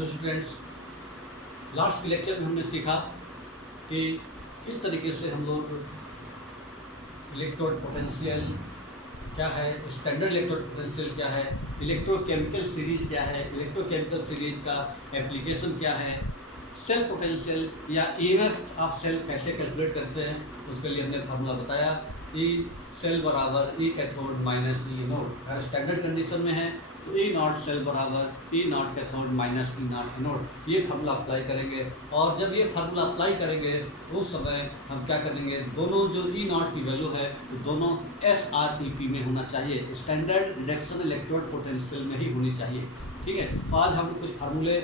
Hello students, last के lecture में हमने सीखा कि किस तरीके से हम लोग इलेक्ट्रोड पोटेंशियल क्या है, स्टैंडर्ड इलेक्ट्रोड पोटेंशियल क्या है, इलेक्ट्रोकेमिकल सीरीज क्या है, इलेक्ट्रोकेमिकल सीरीज का एप्लीकेशन क्या है, सेल पोटेंशियल या ईएमएफ ऑफ सेल कैसे कैलकुलेट करते हैं, उसके लिए हमने फार्मूला बताया। ई सेल बराबर E cathode minus E anode. अगर स्टैंडर्ड कंडीशन में है तो ई नॉट सेल बराबर E naught cathode minus E naught anode, ये फार्मूला अप्लाई करेंगे। और जब ये फार्मूला अप्लाई करेंगे उस समय हम क्या करेंगे, दोनों जो ई नॉट की वैल्यू है वो दोनों SREP में होना चाहिए, स्टैंडर्ड रिडक्शन इलेक्ट्रोड पोटेंशियल में ही होनी चाहिए। ठीक है, आज हम कुछ फार्मूले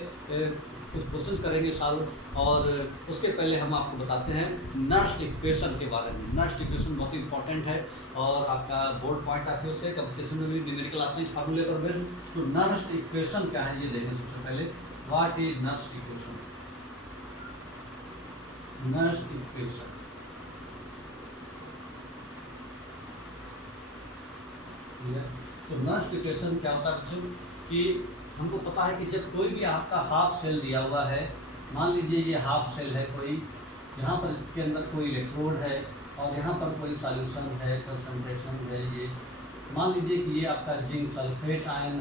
कुछ क्वेश्चंस करेंगे सॉल्व, और उसके पहले हम आपको बताते हैं नर्स्ट इक्वेशन के बारे में। नर्स्ट इक्वेशन बहुत ही इंपॉर्टेंट है और आपका बोर्ड पॉइंट ऑफ व्यू से कंपटीशन में भी न्यूमेरिकल आते हैं इस फार्मूले पर बेस्ड। तो नर्स्ट इक्वेशन क्या है ये देखें सबसे पहले। What is Nernst equation? Nernst equation तो नर्स्ट इक्वेशन क्या होता है बच्चों कि हमको पता है कि जब कोई भी आपका हाफ सेल दिया हुआ है, मान लीजिए ये हाफ सेल है कोई, यहाँ पर इसके अंदर कोई इलेक्ट्रोड है और यहाँ पर कोई सॉल्यूशन है, कंसंट्रेशन है, ये मान लीजिए कि ये आपका zinc sulphate ion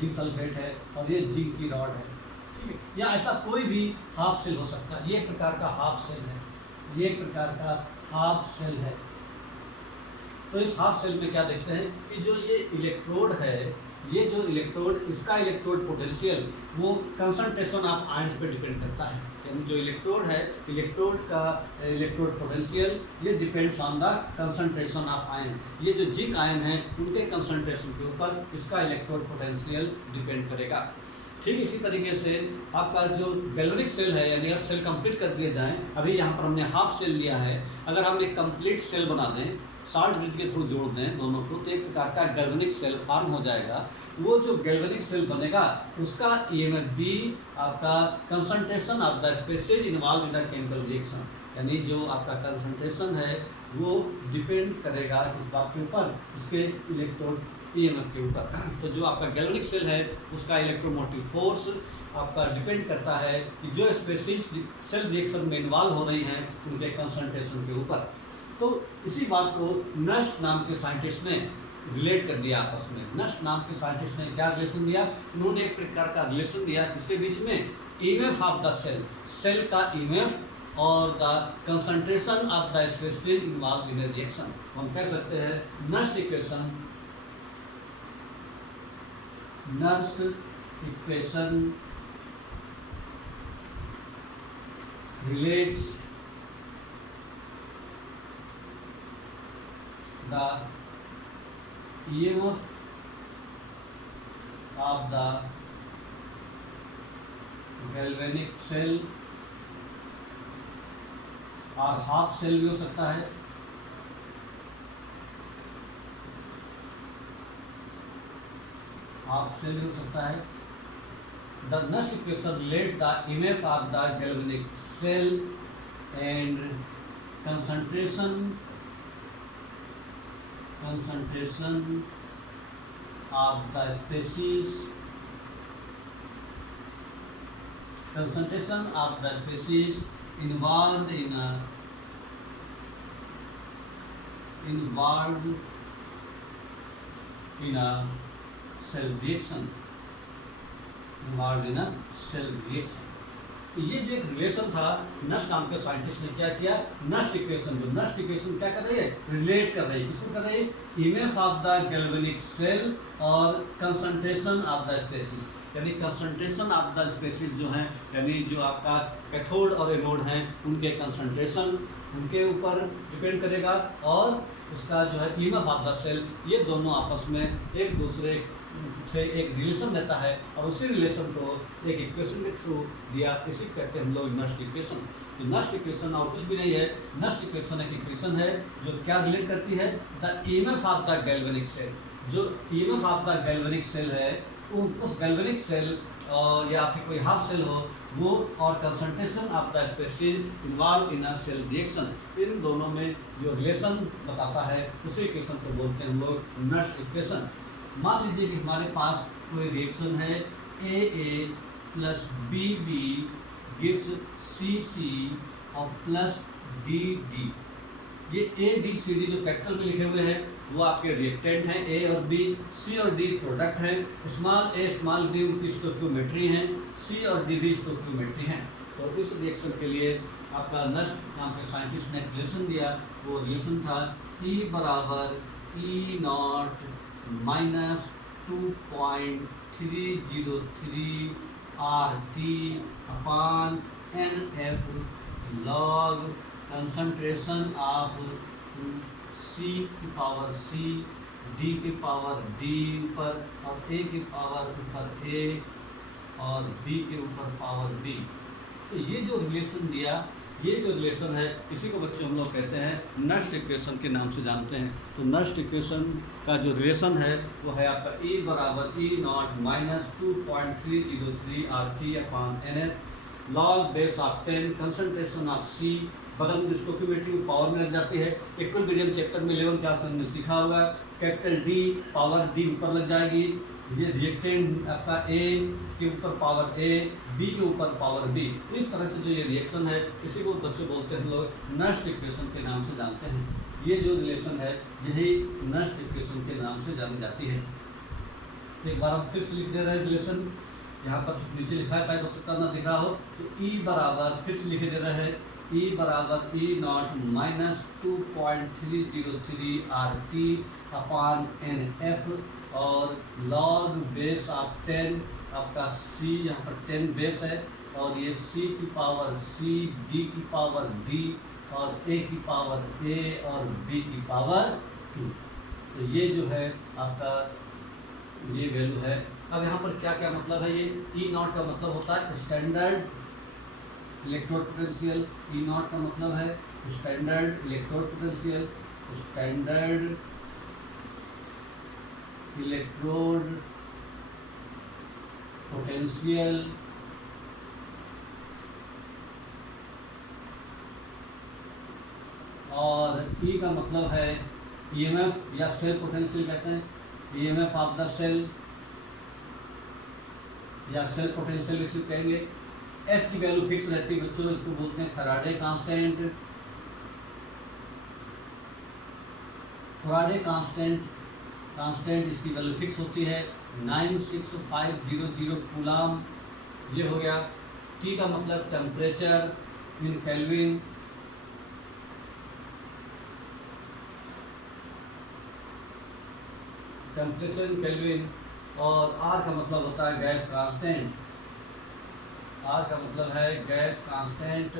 zinc sulphate है और ये जिंक की रॉड है। ठीक है, या ऐसा कोई भी हाफ सेल हो सकता है। ये एक प्रकार का हाफ सेल है, ये एक प्रकार का हाफ सेल है। तो इस हाफ सेल में क्या देखते हैं कि जो ये इलेक्ट्रोड है, ये जो इलेक्ट्रोड, इसका इलेक्ट्रोड पोटेंशियल वो कंसंट्रेशन ऑफ आयंस पे डिपेंड करता है। यानी जो इलेक्ट्रोड है, इलेक्ट्रोड का इलेक्ट्रोड पोटेंशियल ये depends on the concentration of ion. ये जो जिंक आयन है उनके कंसंट्रेशन के ऊपर इसका इलेक्ट्रोड पोटेंशियल डिपेंड करेगा। ठीक इसी तरीके से आपका जो गैल्वेनिक सेल है, यानी अगर सेल कंप्लीट कर दिए जाएँ, अभी यहाँ पर हमने हाफ सेल लिया है, अगर हम एक कंप्लीट सेल बना दें, साल्ट ब्रिज के थ्रू जोड़ दें दोनों को, तो एक प्रकार का गैल्वेनिक सेल फॉर्म हो जाएगा। वो जो गैल्वेनिक सेल बनेगा उसका ईएमएफ भी आपका concentration of the species involve in the chemical reaction, यानी जो आपका कंसंट्रेशन है वो डिपेंड करेगा किस बात के ऊपर, इसके इलेक्ट्रोड ईएमएफ के ऊपर। तो जो आपका गैल्वेनिक सेल है उसका इलेक्ट्रोमोटिव फोर्स आपका डिपेंड करता है कि जो स्पेसीज सेल रिएक्शन में इन्वॉल्व हो रही हैं उनके कंसंट्रेशन के ऊपर। तो इसी बात को नर्स्ट नाम के साइंटिस्ट ने रिलेट कर दिया आपस में। नर्स्ट नाम के साइंटिस्ट ने क्या रिलेशन दिया, उन्होंने एक प्रकार का रिलेशन दिया इसके बीच में EMF of the cell, cell का ईएमएफ और the concentration of the species involve in reaction. हम कह सकते हैं Nernst equation, Nernst equation relates the EMF of the galvanic cell और हाफ सेल भी हो सकता है, हाफ सेल भी हो सकता है। The next equation relates the EMF of the galvanic cell and concentration of the species involved in a cell reaction, ये जो एक रिलेशन था, नर्स्ट नाम के साइंटिस्ट ने क्या किया, नर्स्ट इक्वेशन क्या कर रही है, रिलेट कर रही है। किसको कर रही है, EMF of the galvanic cell और कंसंट्रेशन ऑफ द स्पेसीज, यानी कंसंट्रेशन ऑफ द स्पेसीज जो हैं, यानी जो आपका कैथोड और एनोड हैं उनके कंसंट्रेशन उनके ऊपर डिपेंड करेगा, और उसका जो है ईएमएफ ऑफ द सेल, ये दोनों आपस में एक दूसरे से एक रिलेशन रहता है और उसी रिलेशन को एक इक्वेशन के थ्रू दिया, इसी कहते हैं हम लोग नर्स्ट इक्वेशन। तो नर्स्ट इक्वेशन और कुछ भी नहीं है, नर्स्ट इक्वेशन एक इक्वेशन है जो क्या रिलेट करती है, the EMF of the galvanic cell. जो EMF of the galvanic cell है उस गैल्वेनिक सेल या फिर कोई हाफ सेल हो वो, और concentration of the species involve in a cell reaction, इन दोनों में जो रिलेशन बताता है उसी इक्वेशन को बोलते हैं हम लोग नर्स्ट इक्वेशन। मान लीजिए कि हमारे पास कोई रिएक्शन है AA plus B B gives C C और प्लस डी डी। ये ए बी सी डी जो कैपिटल में लिखे हुए हैं वो आपके रिएक्टेंट हैं, ए और बी। सी और डी प्रोडक्ट हैं, स्मॉल ए स्मॉल बी उनकी स्टोइकियोमेट्री हैं, सी और डी भी स्टोइकियोमेट्री हैं। तो इस रिएक्शन के लिए आपका नस्ट नाम के साइंटिस्ट ने रिलेशन दिया, वो रिलेशन था E बराबर E not minus 2.303 RT upon NF log concentration of C की पावर C, D की पावर D ऊपर और A की पावर ऊपर A और B के ऊपर पावर B। तो ये जो रिलेशन दिया, ये जो रिलेशन है इसी को बच्चों हम लोग कहते हैं नस्ट इक्वेशन के नाम से जानते हैं। तो नस्ट इक्वेशन का जो रिलेशन है वो है आपका E बराबर E not minus 2.303 RT upon NF log base of 10 concentration of C, बगल में स्टोइकियोमेट्री की पावर में लग जाती है। इक्विलिब्रियम चैप्टर में 11 क्लास में हमने सीखा होगा, कैपिटल D पावर D ऊपर लग जाएगी, ये रिएक्टेंट आपका A के ऊपर पावर A, B के ऊपर पावर B। इस तरह से जो ये रिएक्शन है इसी को बच्चों बोलते हैं हम लोग नस्ट इक्वेशन के नाम से जानते हैं। ये जो रिलेशन है यही नस्ट इक्वेशन के नाम से जानी जाती है। तो एक बार हम फिर से लिख दे रहे हैं रिलेशन, यहाँ पर नीचे लिखा है, शायद हो सकता ना दिख रहा हो, तो E बराबर फिर से लिखे दे रहे हैं E बराबर E not minus 2.303 RT upon NF और लॉग बेस ऑफ 10 आपका C, यहाँ पर 10 बेस है और ये C की पावर C, D की पावर D और A की पावर A और B की पावर 2। तो ये जो है आपका ये वैल्यू है। अब यहाँ पर क्या क्या मतलब है, ये E नॉट का मतलब होता है standard electrode potential, E naught का मतलब है standard electrode potential, standard electrode potential और E का मतलब है EMF या सेल पोटेंशियल कहते हैं, EMF ऑफ द सेल या सेल पोटेंशियल इसे कहेंगे। F की वैल्यू फिक्स रहती है बच्चों, इसको बोलते हैं फैराडे कांस्टेंट। फैराडे कांस्टेंट इसकी वैल्यू फिक्स होती है 96500 कूलाम। ये हो गया। T का मतलब temperature in kelvin, temperature in kelvin. और R का मतलब होता है गैस कांस्टेंट, R का मतलब है गैस कांस्टेंट।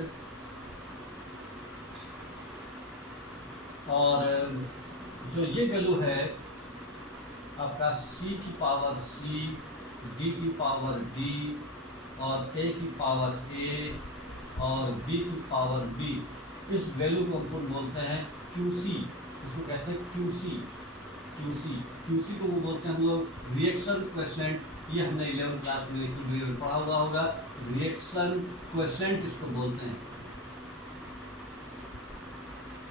और जो ये वैल्यू है आपका C की पावर C, D की पावर D और A की पावर A और B की पावर B, इस वैल्यू को हम बोलते हैं QC। इसको कहते हैं QC को वो बोलते हैं हम लोग रिएक्शन क्वेश्चन। ये हमने 11 क्लास में पढ़ा हुआ होगा, रिएक्शन क्वेश्चन इसको बोलते हैं।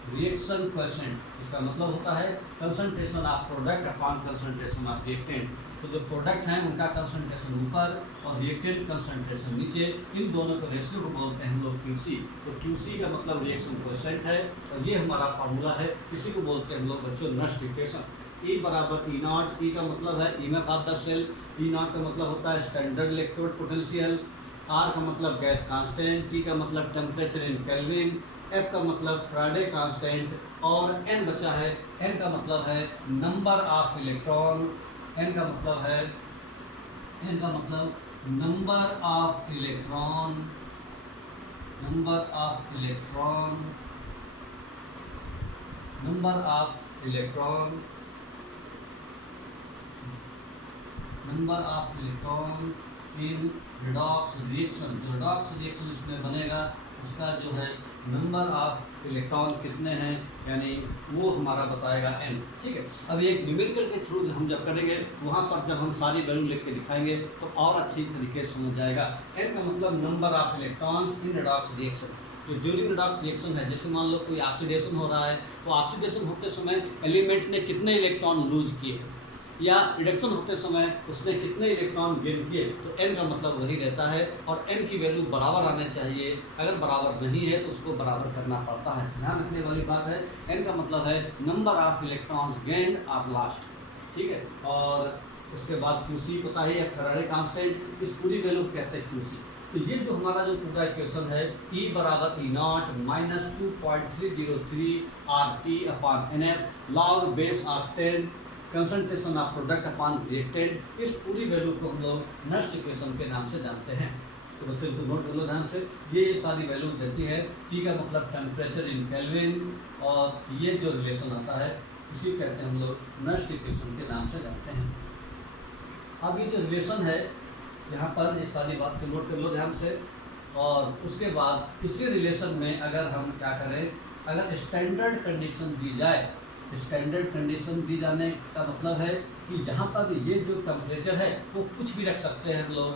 रिएक्शन क्वेश्चन इसका मतलब होता है concentration of product upon concentration of reactant. तो जो प्रोडक्ट हैं उनका कंसंट्रेशन ऊपर और रिएक्टेंट कंसंट्रेशन नीचे, इन दोनों को रेशियो को बोलते हैं हम लोग QC। तो QC का मतलब रिएक्शन क्वेश्चन है और ये हमारा फार्मूला है, इसी को बोलते हैं हम लोग बच्चों नस्ट इक्वेशन। E बराबर E नॉट, E का मतलब है EMF of the cell, E naught का मतलब होता है स्टैंडर्ड इलेक्ट्रोड पोटेंशियल, R का मतलब गैस कांस्टेंट, T का मतलब टेम्परेचर इन केल्विन, F का मतलब फैराडे कांस्टेंट और N बचा है, N का मतलब है नंबर ऑफ इलेक्ट्रॉन, N का मतलब है number of electron, number of electron, number of electron, number of electron in redox reaction. जो रिडॉक्स रिएक्शन इसमें बनेगा उसका जो है नंबर ऑफ इलेक्ट्रॉन कितने हैं, यानी वो हमारा बताएगा n। ठीक है। अब एक न्यूमेरिकल के थ्रू हम जब करेंगे वहाँ पर जब हम सारी वैल्यू लिख के दिखाएंगे तो और अच्छी तरीके से समझ जाएगा। n का मतलब number of electrons in redox reaction. जो ड्यूरिंग रिडॉक्स रिएक्शन है, जैसे मान लो कोई ऑक्सीडेशन हो रहा है तो ऑक्सीडेशन होते समय एलिमेंट ने कितने इलेक्ट्रॉन लूज किए, या रिडक्शन होते समय उसने कितने इलेक्ट्रॉन गेन किए, तो n का मतलब वही रहता है और n की वैल्यू बराबर आना चाहिए। अगर बराबर नहीं है तो उसको बराबर करना पड़ता है। ध्यान रखने वाली बात है, n का मतलब है नंबर ऑफ इलेक्ट्रॉन्स गेन्ड और लॉस्ट, ठीक है। और उसके बाद QC पता है या फेराडे कांस्टेंट, इस पूरी वैल्यू को कहते हैं QC। तो ये जो हमारा जो पूरा इक्वेशन है E बराबर E0 minus 2.303 RT upon NF log base of 10 concentration of product upon reactant, इस पूरी वैल्यू को हम लोग नस्ट इक्वेशन के नाम से जानते हैं। तो बच्चों को नोट कर लो ध्यान से, ये सारी वैल्यू देती है। T का मतलब टेम्परेचर इन केल्विन, और ये जो रिलेशन आता है इसी को कहते हैं हम लोग नस्ट इक्वेशन के नाम से जानते हैं। अब ये जो रिलेशन है यहाँ पर, ये सारी बात को नोट कर लो ध्यान से। और उसके बाद इसी रिलेशन में अगर हम क्या करें, अगर स्टैंडर्ड कंडीशन दी जाए, स्टैंडर्ड कंडीशन दी जाने का मतलब है कि यहाँ पर ये जो टेम्परेचर है वो कुछ भी रख सकते हैं हम लोग,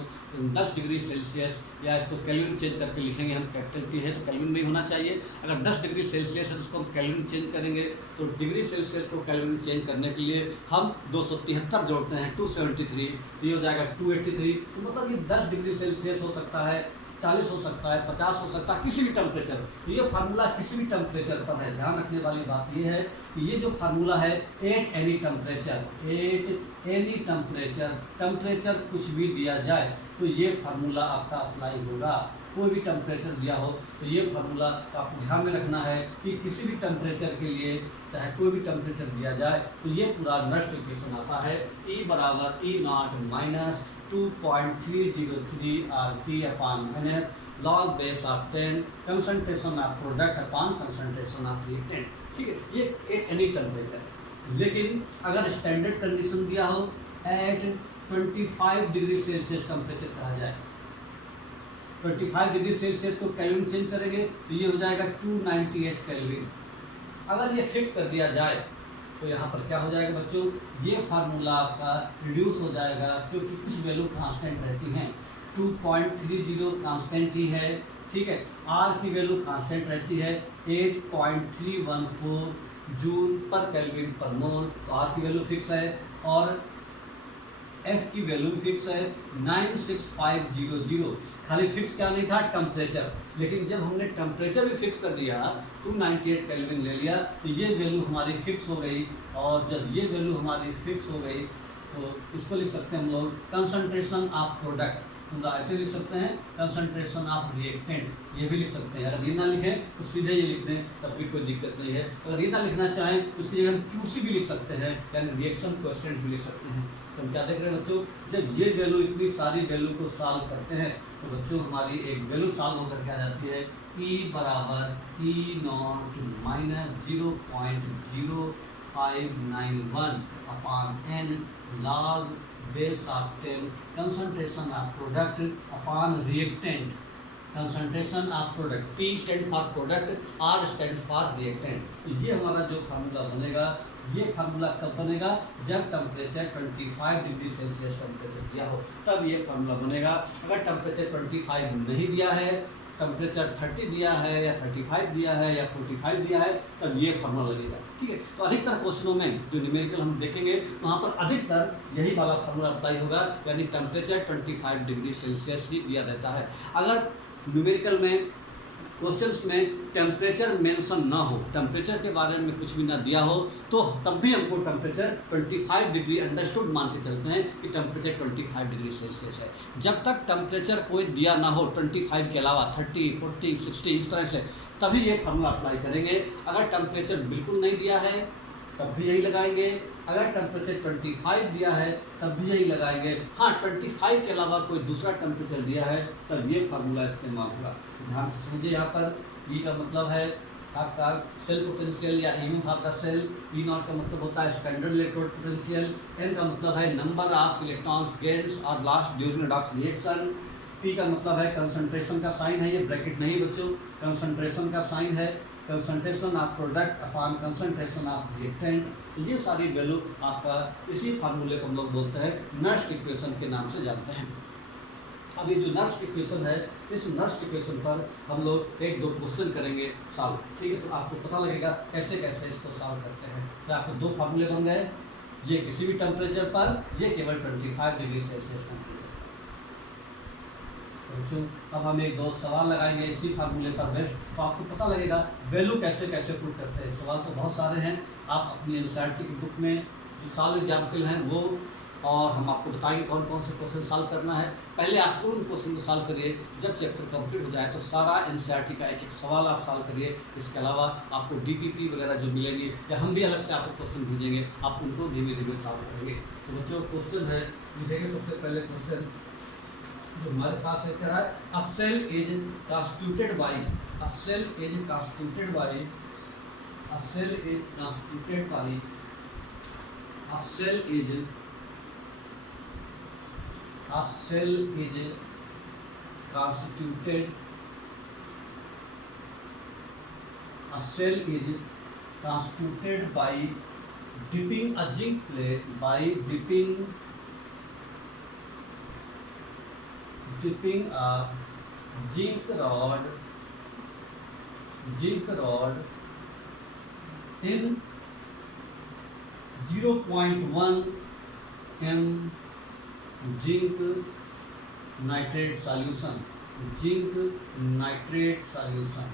10 डिग्री सेल्सियस, या इसको केल्विन चेंज करके लिखेंगे हम, कैपिटल T है तो केल्विन में होना चाहिए। अगर 10 डिग्री सेल्सियस है तो उसको हम केल्विन चेंज करेंगे, तो डिग्री सेल्सियस को केल्विन चेंज करने के लिए हम 273 जोड़ते हैं, 273, ये हो जाएगा 283। तो मतलब ये 10 डिग्री सेल्सियस हो सकता है, 40 हो सकता है, 50 हो सकता है, किसी भी टेम्परेचर। तो ये फार्मूला किसी भी टेम्परेचर पर है। ध्यान रखने वाली बात ये है कि ये जो फार्मूला है at any temperature, at any temperature, temperature कुछ भी दिया जाए तो ये फार्मूला आपका अप्लाई होगा। कोई भी टेम्परेचर दिया हो तो ये फार्मूला आपको ध्यान में रखना है कि किसी भी टेम्परेचर के लिए चाहे कोई भी टेम्परेचर दिया जाए तो ये पूरा नस्ट इक्वेशन आता है। E बराबर E0 minus 2.303 RT upon NF log base of 10 concentration of product upon concentration of reactant, ठीक है। ये एट एनी टेम्परेचर। लेकिन अगर स्टैंडर्ड कंडीशन दिया हो एट 25 डिग्री सेल्सियस टेम्परेचर कहा जाए, 25 डिग्री सेल्सियस को केल्विन चेंज करेंगे तो ये हो जाएगा 298 केल्विन। अगर ये फिक्स कर दिया जाए तो यहाँ पर क्या हो जाएगा बच्चों, ये फार्मूला आपका रिड्यूस हो जाएगा, क्योंकि कुछ वैल्यू कांस्टेंट रहती हैं। 2.30 कांस्टेंट ही है, ठीक है। R की वैल्यू कांस्टेंट रहती है 8.314 जूल पर केल्विन पर मोल, तो R की वैल्यू फिक्स है। और F की वैल्यू फिक्स है 96500। खाली फिक्स क्या नहीं था, टेम्परेचर। लेकिन जब हमने टेम्परेचर भी फिक्स कर दिया, 298 केल्विन ले लिया, तो ये वैल्यू हमारी फिक्स हो गई। और जब ये वैल्यू हमारी फिक्स हो गई तो इसको लिख सकते हैं हम लोग कंसंट्रेशन ऑफ प्रोडक्ट, तो ऐसे लिख सकते हैं कंसंट्रेशन ऑफ रिएक्टेंट, ये भी लिख सकते हैं। अगर ये ना लिखें तो सीधे ये लिख दें तब भी कोई दिक्कत नहीं है। अगर ये ना लिखना चाहें तो उसकी जगह हम QC भी लिख सकते हैं, यानी रिएक्शन कोएफिशिएंट भी लिख सकते हैं। तो हम क्या देख रहे हैं बच्चों, जब ये वैल्यू, इतनी सारी वैल्यू को सॉल्व करते हैं तो बच्चों हमारी एक वैल्यू सॉल्व होकर के आ जाती है। E बराबर E0 minus 0.0591 upon N log base of 10 concentration of product upon reactant, concentration of product. P stand for product, R stand for reactant. तो ये हमारा जो फार्मूला बनेगा, ये फार्मूला कब बनेगा, जब टेम्परेचर 25 डिग्री सेल्सियस टेम्परेचर दिया हो तब ये फार्मूला बनेगा। अगर टेम्परेचर 25 नहीं दिया है, टेम्परेचर 30 दिया है या 35 दिया है या 45 दिया है, तब ये फार्मूला लगेगा, ठीक है। तो अधिकतर क्वेश्चनों में जो न्यूमेरिकल हम देखेंगे वहाँ पर अधिकतर यही वाला फार्मूला अप्लाई होगा, यानी टेम्परेचर 25 डिग्री सेल्सियस ही दिया रहता है। अगर न्यूमेरिकल में क्वेश्चंस में टेम्परेचर मेंशन ना हो, टेम्परेचर के बारे में कुछ भी ना दिया हो, तो तब भी हमको टेम्परेचर 25 डिग्री अंडरस्टूड मान के चलते हैं कि टेम्परेचर 25 डिग्री सेल्सियस है। जब तक टेम्परेचर कोई दिया ना हो 25 के अलावा 30, 40, 60 इस तरह से, तभी ये फार्मूला अप्लाई करेंगे। अगर टेम्परेचर बिल्कुल नहीं दिया है तब भी यही लगाएंगे, अगर टेम्परेचर 25 दिया है तब भी यही लगाएंगे। हाँ, 25 के अलावा कोई दूसरा टेम्परेचर दिया है तब ये फार्मूला इस्तेमाल होगा। ध्यान से समझिए, यहाँ पर E का मतलब है आपका सेल पोटेंशियल या EMF of the cell, E0 का मतलब होता है स्टैंडर्ड इलेक्ट्रोड पोटेंशियल, N का मतलब है नंबर ऑफ इलेक्ट्रॉन्स गेन्स और lost during redox reaction, P का मतलब है कंसंट्रेशन का साइन है, ये ब्रैकेट नहीं बच्चों, कंसंट्रेशन का साइन है, concentration of product upon concentration of reactant. तो ये सारी वैल्यू आपका इसी फार्मूले को हम लोग बोलते हैं नस्ट इक्वेशन के नाम से जानते हैं। अब ये जो नस्ट इक्वेशन है, इस नस्ट इक्वेशन पर हम लोग एक दो क्वेश्चन करेंगे सॉल्व, ठीक है। तो आपको पता लगेगा कैसे कैसे इसको सॉल्व करते हैं। तो आपको दो फार्मूले बन गए, ये किसी भी टेम्परेचर पर, ये केवल 25 डिग्री सेल्सियस टेम्परेचर। तो बच्चों अब हम एक दो सवाल लगाएंगे इसी फार्मूले पर बेस्ड, तो आपको पता लगेगा वैल्यू कैसे कैसे प्रूव करते हैं। सवाल तो बहुत सारे हैं, आप अपनी एनसीईआरटी की बुक में जो साल एग्जाम्पल हैं वो, और हम आपको बताएंगे कौन कौन से क्वेश्चन सॉल्व करना है। पहले आप उन क्वेश्चन को सॉल्व करिए, जब चैप्टर कंप्लीट हो जाए तो सारा एनसीईआरटी का एक एक सवाल आप सॉल्व करिए। इसके अलावा आपको डीपीपी वगैरह जो मिलेंगे, या हम भी अलग से आपको क्वेश्चन भेजेंगे, आप उनको धीमे धीमे सॉल्व करेंगे। तो बच्चों क्वेश्चन है, लिखेंगे सबसे पहले क्वेश्चन जो हमारे पास है, क्या है, a cell is constituted by, a cell is constituted by, a cell is constituted by, a cell is, a cell is constituted, a cell is constituted by dipping a zinc plate, by dipping a zinc rod in 0.1 m zinc nitrate solution, zinc nitrate solution,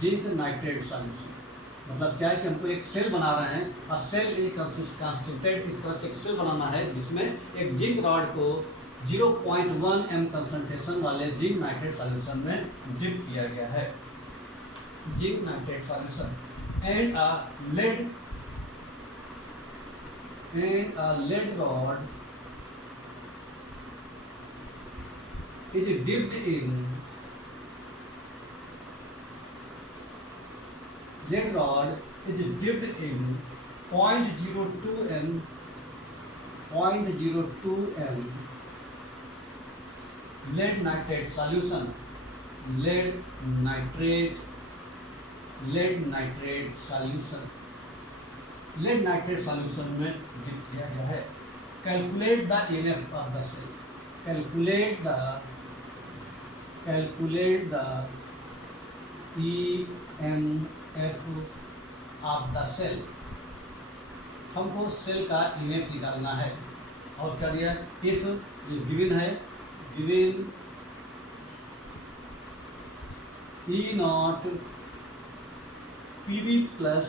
zinc nitrate solution मतलब क्या है कि हमको एक cell बना रहे हैं, और सेल एक कॉन्स्टिट्यूटेड, इस तरह से एक सेल बनाना है जिसमें एक जिंक रॉड को 0.1 m कंसंट्रेशन वाले जिंक नाइट्रेट सॉल्यूशन में डिप किया गया है, zinc nitrate solution, and a lead rod is dipped in, lead rod is dipped in 0.02 m, 0.02 m lead nitrate solution, lead nitrate solution, lead nitrate solution में dip किया गया है। Calculate the EMF of the cell, calculate the EMF of the cell, हमको cell का EMF निकालना है। और क्या दिया, इफ ये गिवन है, given E0 PV plus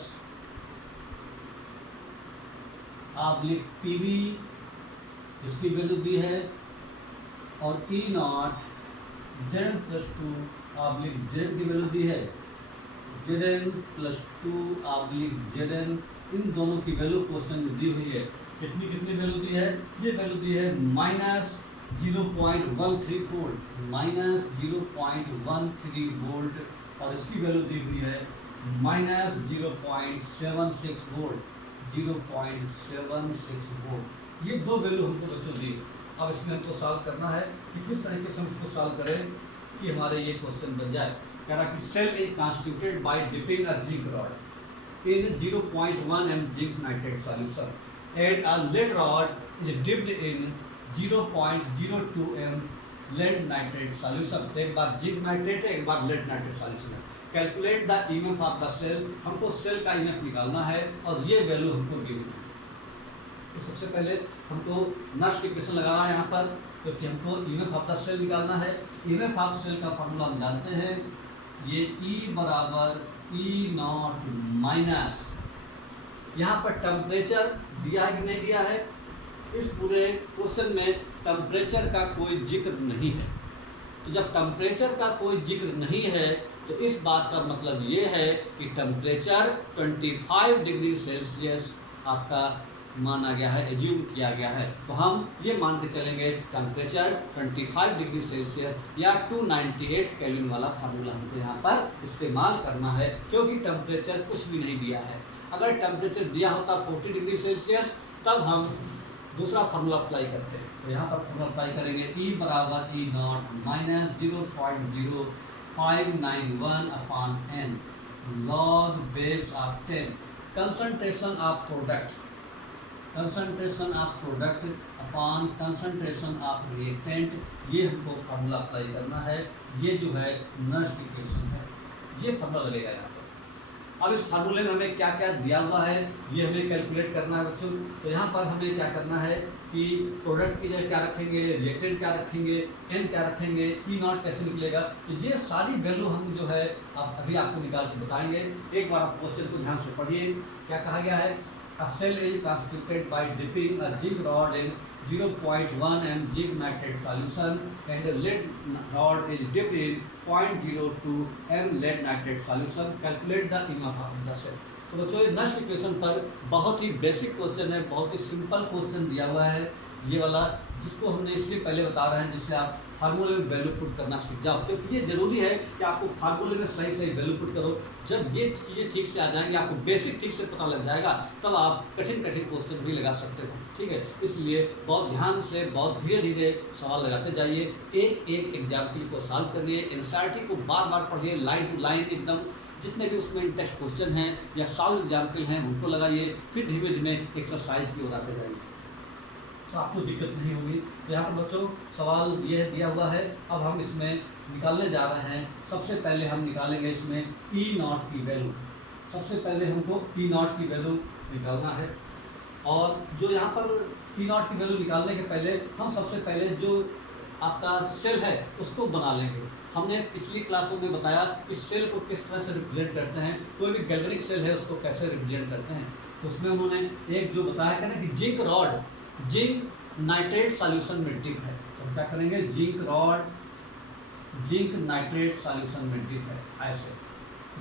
oblique PV, इसकी वैल्यू दी है, और E0 Zn plus 2 oblique Zn की वैल्यू दी है, Zn प्लस 2 ऑब्लिक Zn, इन दोनों की वैल्यू क्वेश्चन में दी हुई है। कितनी कितनी वैल्यू दी है, ये वैल्यू दी है -0.13 वोल्ट, -0.13 वोल्ट, और इसकी वैल्यू दी हुई है -0.76 वोल्ट, 0.76 वोल्ट। ये दो वैल्यू हमको बच्चों दी। अब इसमें हमको सॉल्व करना है कि किस तरीके से हम इसको सॉल्व करें कि हमारे ये क्वेश्चन बन जाए। कह रहा कि cell is constituted by dipping a zinc rod in 0.1 m zinc nitrate solution and a lead rod is dipped in 0.02 m lead nitrate solution. तो एक बार जिंक नाइट्रेट है, एक बार लेड नाइट्रेट सॉल्यूशन है। Calculate the EMF of the cell, हमको cell का EMF निकालना है, और ये वैल्यू हमको गिवन है। तो सबसे पहले हमको नर्स के इक्वेशन लगाना है यहाँ पर, क्योंकि हमको EMF ऑफ द सेल निकालना है। EMF ऑफ सेल का फॉर्मूला हम जानते हैं, ये E बराबर E0 माइनस, यहाँ पर टेम्परेचर दिया है कि नहीं दिया है, इस पूरे क्वेश्चन में टेम्परेचर का कोई जिक्र नहीं है। तो जब टेम्परेचर का कोई जिक्र नहीं है तो इस बात का मतलब ये है कि टेम्परेचर 25 डिग्री सेल्सियस आपका माना गया है, एज्यूम किया गया है। तो हम ये मान के चलेंगे टेम्परेचर 25 डिग्री सेल्सियस या 298 केल्विन वाला फार्मूला हमको यहाँ पर इस्तेमाल करना है, क्योंकि टेम्परेचर कुछ भी नहीं दिया है। अगर टेम्परेचर दिया होता 40 डिग्री सेल्सियस तब हम दूसरा फार्मूला अप्लाई करते हैं। तो यहाँ पर फार्मूला अप्लाई करेंगे, E बराबर E0 minus 0.0591 upon n log base of 10 concentration of product, concentration of product upon concentration of reactant. ये हमको फार्मूला अप्लाई करना है। ये जो है नर्स इक्वेशन है, ये फार्मूला लगेगा यहाँ पर। अब इस फार्मूले में हमें क्या क्या दिया हुआ है ये हमें कैलकुलेट करना है बच्चों। तो यहाँ पर हमें क्या करना है कि प्रोडक्ट की जगह क्या रखेंगे, रिएक्टेंट क्या रखेंगे, एन क्या रखेंगे, ई नॉट कैसे निकलेगा, तो ये सारी वैल्यू हम जो है अब अभी आपको निकाल के बताएंगे। एक बार आप क्वेश्चन को ध्यान से पढ़िए। क्या कहा गया है, a cell is constituted by dipping a zinc rod in 0.1 m zinc nitrate solution and lead rod is dipped in 0.02 m lead nitrate solution, calculate the EMF of the cell. तो बच्चों ये नष्ट इक्वेशन पर बहुत ही basic question है, बहुत ही simple question दिया हुआ है ये वाला, जिसको हमने इसलिए पहले बता रहे हैं जिससे आप फार्मूले में वैल्यू पुट करना सीख जाओ, क्योंकि ये जरूरी है कि आपको फार्मूले में सही सही वैल्यू पुट करो। जब ये चीज़ें ठीक से आ जाएंगी, आपको बेसिक ठीक से पता लग जाएगा, तब आप कठिन कठिन क्वेश्चन भी लगा सकते हो। ठीक है, इसलिए बहुत ध्यान से बहुत धीरे धीरे सवाल लगाते जाइए, एक एक एग्जाम्पल को सॉल्व करिए, एनसीईआरटी को बार बार पढ़िए, लाइन टू लाइन एकदम, जितने भी उसमें टेक्स्ट क्वेश्चन हैं या सॉल्व एग्जाम्पल हैं उनको लगाइए, फिर धीमे धीमे एक्सरसाइज की ओर आते जाइए, तो आपको दिक्कत नहीं होगी। तो यहाँ पर बच्चों सवाल ये दिया हुआ है, अब हम इसमें निकालने जा रहे हैं। सबसे पहले हम निकालेंगे इसमें ई नॉट की वैल्यू। सबसे पहले हमको ई नॉट की वैल्यू निकालना है, और जो यहाँ पर ई नॉट की वैल्यू निकालने के पहले हम सबसे पहले जो आपका सेल है उसको बना लेंगे। हमने पिछली क्लासों में बताया कि सेल को किस तरह से रिप्रेजेंट करते हैं, कोई भी गैल्वेनिक सेल है उसको कैसे रिप्रेजेंट करते हैं। तो उसमें उन्होंने एक जो बताया क्या ना कि zinc rod zinc nitrate solution में डिप है, तो हम क्या करेंगे, zinc rod zinc nitrate solution में डिप है, ऐसे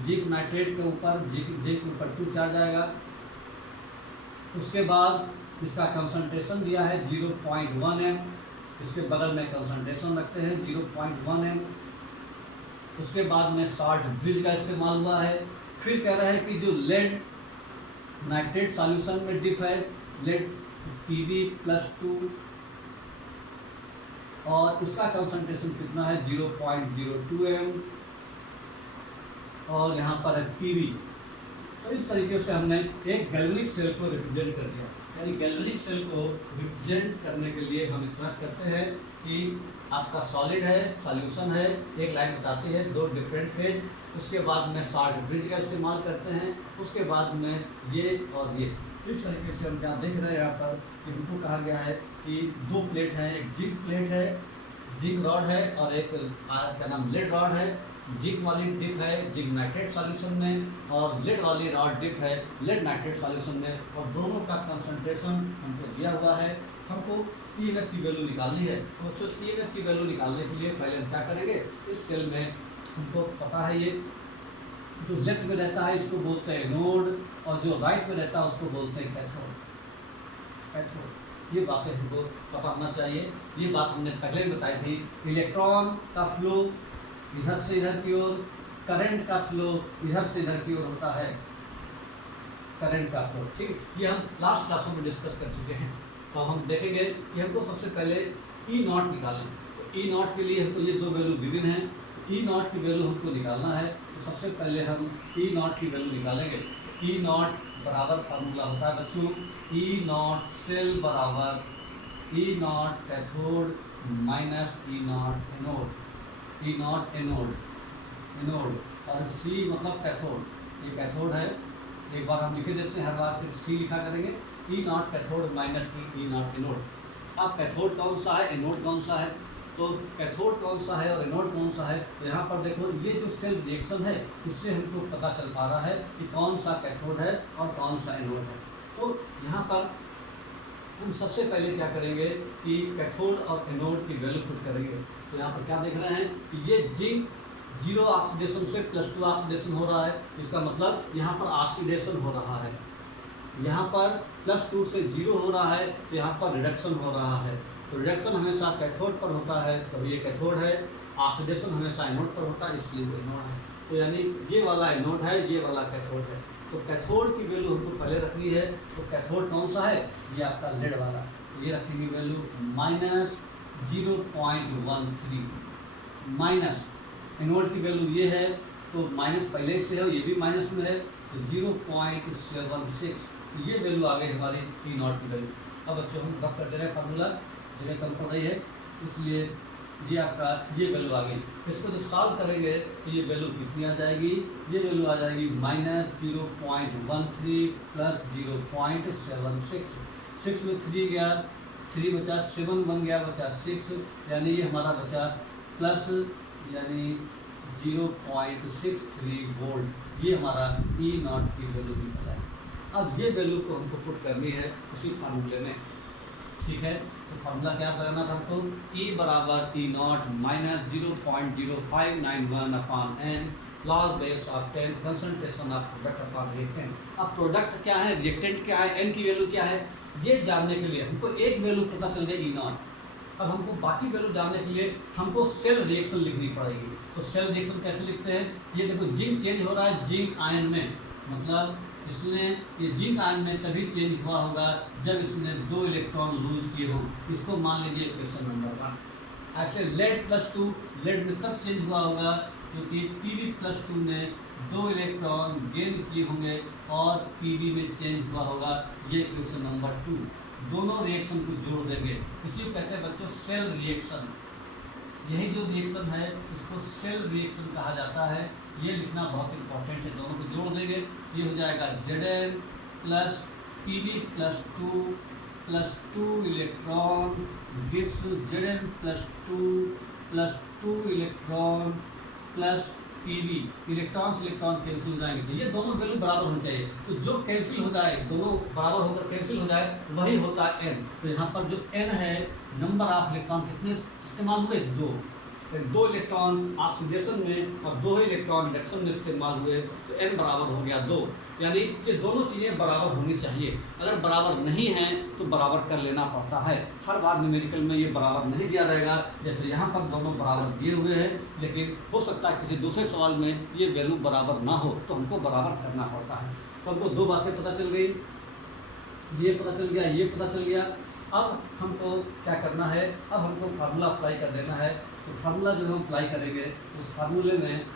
जिंक नाइट्रेट के ऊपर जिंक के ऊपर 2 चार्ज आएगा। उसके बाद इसका कंसंट्रेशन दिया है 0.1 m, इसके बगल में कंसंट्रेशन रखते हैं 0.1 m। उसके बाद में साल्ट ब्रिज का इस्तेमाल हुआ है। फिर कह रहे हैं कि जो लेड नाइट्रेट सॉल्यूशन में डिप है, लेड Pb+2, और इसका कंसंट्रेशन कितना है 0.02 m, और यहाँ पर है Pb। तो इस तरीके से हमने एक गैल्वेनिक सेल को रिप्रेजेंट कर दिया। यानी गैल्वेनिक सेल को रिप्रेजेंट करने के लिए हम इस तरह करते हैं कि आपका सॉलिड है, सॉल्यूशन है, एक लाइन बताती है, 2 डिफरेंट फेज, उसके बाद में साल्ट ब्रिज का इस्तेमाल करते हैं, उसके बाद में ये और ये। इस तरीके से हम क्या देख रहे हैं यहाँ पर कि हमको कहा गया है कि 2 प्लेट हैं, एक जिंक प्लेट है, जिंक रॉड है, और एक क्या नाम लेड रॉड है। जिंक वाली डिप है जिंक नाइट्रेट सॉल्यूशन में, और लेड वाली रॉड डिप है लेड नाइट्रेट सॉल्यूशन में, और दोनों का कंसंट्रेशन हमको दिया हुआ है। हमको EMF की वैल्यू निकालनी है। तो EMF की वैल्यू निकालने के लिए पहले हम क्या करेंगे, इस सेल में हमको पता है ये जो लेफ्ट में रहता है इसको बोलते हैं एनोड, और जो राइट में रहता है उसको बोलते हैं कैथोड। कैथोड, ये बातें हमको पता होना चाहिए। ये बात हमने पहले भी बताई थी। इलेक्ट्रॉन का फ्लो इधर से इधर की ओर, करंट का फ्लो इधर से इधर की ओर होता है, करंट का फ्लो। ठीक है, ये हम लास्ट क्लासों में डिस्कस कर चुके हैं। तो हम देखेंगे कि हमको सबसे पहले ई नॉट निकालना है। तो ई नॉट के लिए हमको ये 2 वैल्यू गिवन है, ई नॉट की वैल्यू हमको निकालना है। तो सबसे पहले हम ई नॉट की वैल्यू निकालेंगे। ई नॉट बराबर फार्मूला होता है बच्चों, ई नॉट सेल बराबर E naught cathode minus E naught anode. E naught anode और सी मतलब कैथोड, ये कैथोड है। एक बार हम लिख देते हैं, हर बार फिर सी लिखा करेंगे। E naught cathode minus E naught anode. अब कैथोड कौन सा है, एनोड कौन सा है, तो कैथोड कौन सा है और एनोड कौन सा है। तो यहाँ पर देखो ये जो सेल रिएक्शन है इससे हमको पता चल पा रहा है कि कौन सा कैथोड है और कौन सा एनोड है। तो यहाँ पर हम सबसे पहले क्या करेंगे कि कैथोड और एनोड की वैल्यू पुट करेंगे। तो यहाँ पर क्या देख रहे हैं कि ये जिंक 0 ऑक्सीडेशन से +2 ऑक्सीडेशन हो रहा है, इसका मतलब यहाँ पर ऑक्सीडेशन हो रहा है। यहाँ पर +2 से 0 हो रहा है तो यहाँ पर रिडक्शन हो रहा है। तो रिडक्शन हमेशा कैथोड पर होता है, तो ये कैथोड है। ऑक्सीडेशन हमेशा एनोड पर होता है, इसलिए वो एनोड है। तो यानी ये वाला एनोड है, ये वाला कैथोड है। तो कैथोड की वैल्यू हमको पहले रखनी है। तो कैथोड कौन सा है, ये आपका लेड वाला, ये रखेंगे वैल्यू -0.13। माइनस एनोड की वैल्यू ये है, तो माइनस पहले से है, ये भी माइनस में है, तो 0.76। तो ये वैल्यू आ गई हमारी ई नॉट की वैल्यू। अब बच्चों हम रब कर दे रहे हैं फार्मूला, जगह कम पड़ रही है इसलिए ये आपका ये वैल्यू आ गई। इसको जब सॉल्व करेंगे तो ये वैल्यू कितनी आ जाएगी, ये वैल्यू आ जाएगी -0.13 प्लस 0.76। 6 में 3 गया, 3 बचा, 7 1 गया, बचा 6, यानी ये हमारा बचा प्लस यानी 0.63 वोल्ट। ये हमारा E0 की वैल्यू निकला है। अब ये वैल्यू को हमको पुट करनी है उसी फार्मूले में, ठीक है। तो फार्मूला क्या लगाना था हमको, E बराबर E0 minus 0.0591 upon n log base of 10 concentration of product upon reactant. अब प्रोडक्ट क्या है, रिएक्टेंट क्या है, n की वैल्यू क्या है, ये जानने के लिए हमको एक वैल्यू पता चल गया E0। अब हमको बाकी वैल्यू जानने के लिए हमको सेल रिएक्शन लिखनी पड़ेगी। तो सेल रिएक्शन कैसे लिखते हैं, ये देखो जिंक चेंज हो रहा है जिंक आयन में, मतलब इसने ये जिंक आयन में तभी चेंज हुआ होगा जब इसने 2 इलेक्ट्रॉन लूज किए हो। इसको मान लीजिए क्वेश्चन नंबर 1। ऐसे lead+2 लेड में तब चेंज हुआ होगा क्योंकि Pb+2 ने 2 इलेक्ट्रॉन गेन किए होंगे और Pb में चेंज हुआ होगा। ये क्वेश्चन नंबर 2। दोनों रिएक्शन को जोड़ देंगे, इसी को कहते हैं बच्चों सेल रिएक्शन। यही जो रिएक्शन है इसको सेल रिएक्शन कहा जाता है। ये लिखना बहुत इंपॉर्टेंट है। दोनों को जोड़ देंगे, ये हो जाएगा Zn plus Pb+2 plus 2 electron gives Zn+2 electron plus Pb। Electron से इलेक्ट्रॉन कैंसिल हो जाएंगे, तो ये दोनों वैल्यू बराबर होनी चाहिए। तो जो कैंसिल हो जाए, दोनों बराबर होकर कैंसिल हो जाए, वही होता है n। तो यहाँ पर जो n है, नंबर ऑफ इलेक्ट्रॉन कितने इस्तेमाल हुए, 2। 2 इलेक्ट्रॉन ऑक्सीडेशन में और 2 ही इलेक्ट्रॉन रिडक्शन में इस्तेमाल हुए, तो n बराबर हो गया 2। यानी ये दोनों चीज़ें बराबर होनी चाहिए। अगर बराबर नहीं हैं तो बराबर कर लेना पड़ता है। हर बार न्यूमेरिकल में ये बराबर नहीं दिया रहेगा, जैसे यहाँ पर दोनों बराबर दिए हुए हैं, लेकिन हो सकता है किसी दूसरे सवाल में ये वैल्यू बराबर ना हो तो हमको बराबर करना पड़ता है। तो हमको 2 बातें पता चल गई, ये पता चल गया, ये पता चल गया। अब हमको क्या करना है, अब हमको फार्मूला अप्लाई कर देना है। तो फार्मूला जो हम अप्लाई करेंगे उस फार्मूले में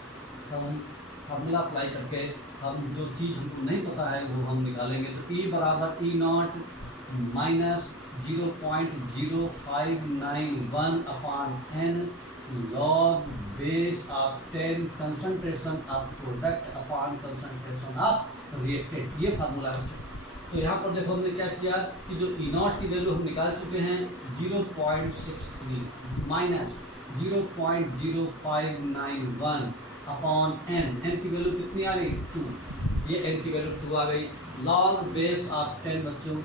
हम फार्मूला अप्लाई करके हम जो चीज़ हमको नहीं पता है वो हम निकालेंगे। तो E बराबर E0 minus 0.0591 upon n log base of 10 concentration of product upon concentration of reactant. ये फार्मूला है। तो यहाँ पर देखो हमने क्या किया कि जो E0 की वैल्यू हम निकाल चुके हैं 0.63 माइनस 0.0591 अपॉन n। n की वैल्यू कितनी आ गई, 2। ये n की वैल्यू 2 आ गई। लॉग बेस ऑफ 10 बच्चों,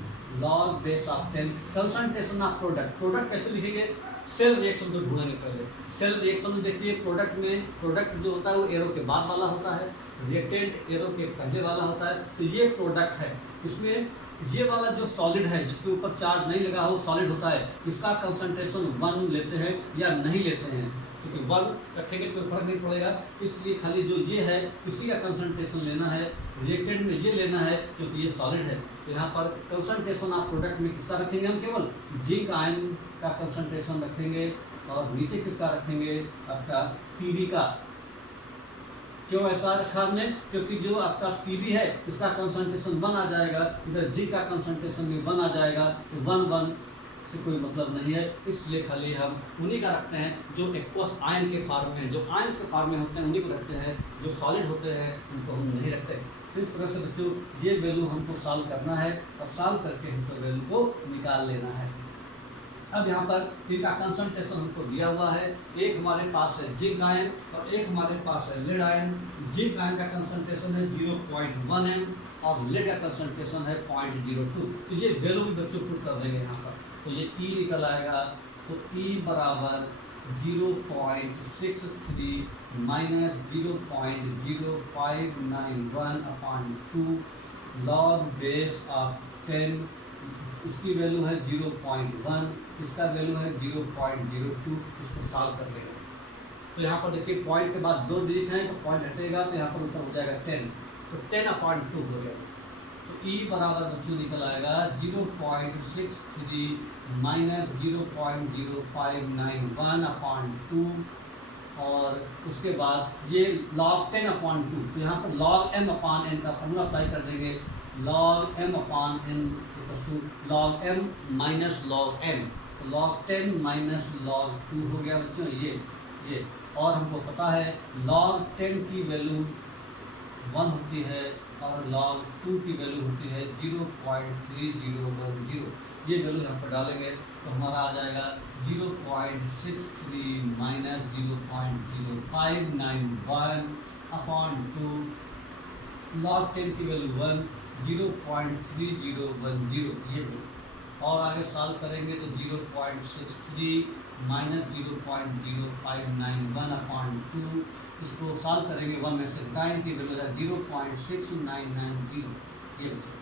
log base of 10 concentration of product. Product कैसे लिखेंगे, सेल रिएक्शन को ढूंढेंगे पहले। सेल रिएक्शन में देखिए प्रोडक्ट में प्रोडक्ट जो होता है वो एरो के बाद वाला होता है, रिएक्टेंट एरो के पहले वाला होता है। तो ये प्रोडक्ट है, इसमें ये वाला जो सॉलिड है जिसके ऊपर चार्ज नहीं लगा हो सॉलिड होता है, इसका कंसंट्रेशन 1 लेते हैं या नहीं लेते हैं, क्योंकि 1 रखेंगे तो कोई फर्क नहीं पड़ेगा। इसलिए खाली जो ये है इसी का कंसंट्रेशन लेना है, रिएक्टेंट में ये लेना है क्योंकि ये सॉलिड है। तो यहाँ पर कंसंट्रेशन ऑफ प्रोडक्ट में किसका रखेंगे, हम केवल जिंक आयन का कंसंट्रेशन रखेंगे और नीचे किसका रखेंगे, आपका Pb का। क्यों ऐसा रखा हमने, क्योंकि जो आपका Pb है इसका कंसंट्रेशन 1 आ जाएगा, इधर G का कंसंट्रेशन भी 1 आ जाएगा, तो 1 से कोई मतलब नहीं है। इसलिए खाली हम उन्हीं का रखते हैं जो एक्वस आयन के फॉर्म में, जो आयंस के फॉर्म में होते हैं उन्हीं को रखते हैं, जो सॉलिड होते हैं उनको हम नहीं रखते। तो इस तरह से बच्चों ये वैल्यू हमको सॉल्व करना है और सॉल्व करके हमको वैल्यू को निकाल लेना है। अब यहाँ पर इनका कंसंट्रेशन हमको दिया हुआ है, एक हमारे पास है जिंक आयन और एक हमारे पास है लेड आयन। जिंक आयन का कंसंट्रेशन है 0.1 m और लेड का कंसंट्रेशन है 0.02। तो ये वैल्यू भी बच्चों पुट कर देंगे यहाँ पर, तो ये E निकल आएगा। तो E बराबर 0.63 minus 0.0591 upon 2 log base of 10। इसकी वैल्यू है 0.1, इसका वैल्यू है 0.02। इसको सॉल्व कर लेंगे। तो यहाँ पर देखिए पॉइंट के बाद 2 डिजिट हैं, तो पॉइंट हटेगा तो यहाँ पर ऊपर हो जाएगा 10, तो 10/2 हो गया। तो E बराबर बच्चों निकल आएगा 0.63 माइनस 0.0591 अपॉन 2 और उसके बाद ये log 10/2। तो यहाँ पर log m अपॉन n का फॉर्मूला अप्लाई कर देंगे। log m upon n log m minus log n। तो log 10 माइनस log 2 हो गया बच्चों ये। और हमको पता है log 10 की वैल्यू 1 होती है और log 2 की वैल्यू होती है 0.3010। ये वैल्यू यहाँ पर डालेंगे तो हमारा आ जाएगा 0.63 माइनस 0.0591 अपॉन 2। log 10 की वैल्यू 1, 0.3010 ये वैल्यू। और आगे सॉल्व करेंगे तो 0.63 माइनस 0.0591 अपॉन 2। इसको सॉल्व करेंगे 1 में से घटाएंगे की वैल्यू 0.6990 ये बच्चों।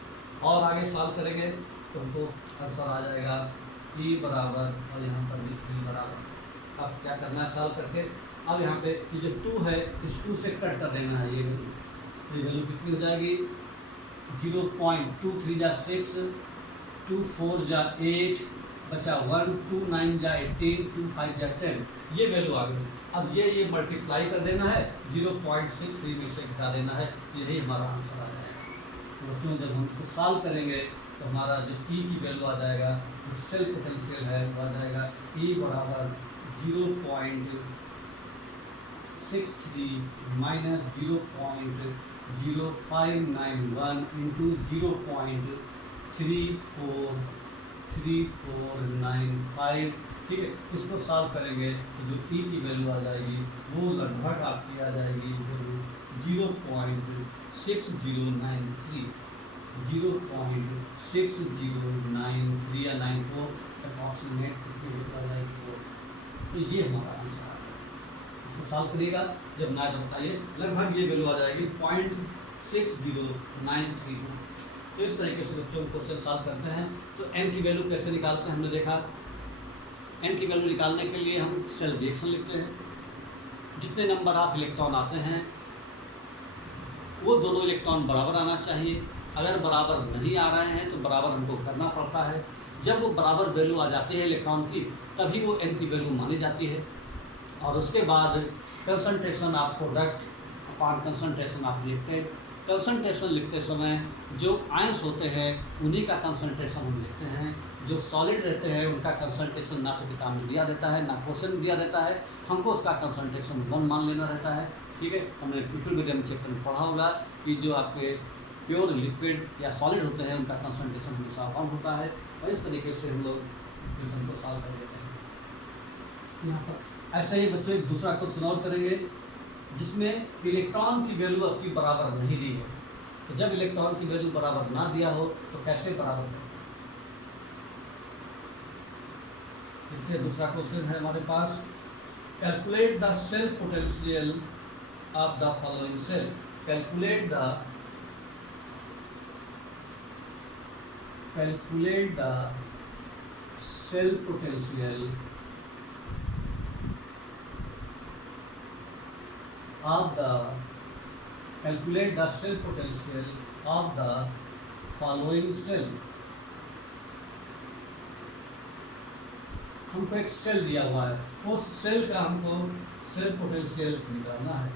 और आगे सॉल्व करेंगे तो हमको आंसर आ जाएगा e बराबर, और यहाँ पर भी e बराबर। अब क्या करना है सॉल्व करके, अब यहाँ पे जो 2 है इस 2 से कट कर देना है ये वैल्यू। तो ये वैल्यू कितनी हो जाएगी 0.23 जा 6, 2 4 जा 8, बचा 1, 2 9 जा 18, 2 5 जा 10 ये वैल्यू आ गई। अब ये मल्टीप्लाई कर देना है 0.63 में से घटा देना है, यही हमारा आंसर आ जाएगा। तो बच्चों जब हम इसको सॉल्व करेंगे तो हमारा जो ई की वैल्यू आ जाएगा, जो सेल पोटेंशियल है वो आ जाएगा ई बराबर 0.63 माइनस 0.0591 इंटू 0.3495। ठीक है, इसको सॉल्व करेंगे तो जो ई की वैल्यू आ जाएगी वो लगभग आपकी आ जाएगी 0.6093 या 94 अप्रॉक्सीमेट कितनी आ जाएगी 4। तो ये हमारा आंसर आ जाएगा। इसको सॉल्व करिएगा जब ना तो बताइए, लगभग ये वैल्यू आ जाएगी 0.6093। तो इस तरीके से बच्चों क्वेश्चन सॉल्व करते हैं। तो n की वैल्यू कैसे निकालते हैं हमने देखा। n की वैल्यू निकालने के लिए हम सेल रिएक्शन लिखते हैं। जितने नंबर ऑफ इलेक्ट्रॉन आते हैं वो दोनों इलेक्ट्रॉन बराबर आना चाहिए। अगर बराबर नहीं आ रहे हैं तो बराबर हमको करना पड़ता है। जब वो बराबर वैल्यू आ जाती है इलेक्ट्रॉन की तभी वो n की वैल्यू मानी जाती है। और उसके बाद concentration of product upon concentration of reactant. Concentration लिखते समय जो आयंस होते हैं उन्हीं का कंसंट्रेशन हम लिखते हैं। जो सॉलिड रहते हैं उनका कंसंट्रेशन ना तो किताब में दिया रहता है ना क्वेश्चन दिया रहता है, हमको उसका कंसंट्रेशन 1 मान लेना रहता है। ठीक है, हमने इक्विलिब्रियम चैप्टर में पढ़ा होगा कि जो आपके प्योर लिक्विड या सॉलिड होते हैं उनका कंसंट्रेशन हमेशा 1 होता है। और इस तरीके से हम लोग क्वेश्चन को सॉल्व कर लेते हैं। यहाँ पर ऐसे ही बच्चों एक दूसरा क्वेश्चन और करेंगे जिसमें इलेक्ट्रॉन की वैल्यू आपकी बराबर नहीं दी है। तो जब इलेक्ट्रॉन की वैल्यू बराबर ना दिया हो तो कैसे बराबर करें। इसलिए दूसरा क्वेश्चन है हमारे पास, calculate the cell potential of the following cell. Calculate the cell potential of the calculate the cell potential of the following cell। हमको एक सेल दिया हुआ है, उस सेल का हमको सेल पोटेंशियल निकालना है।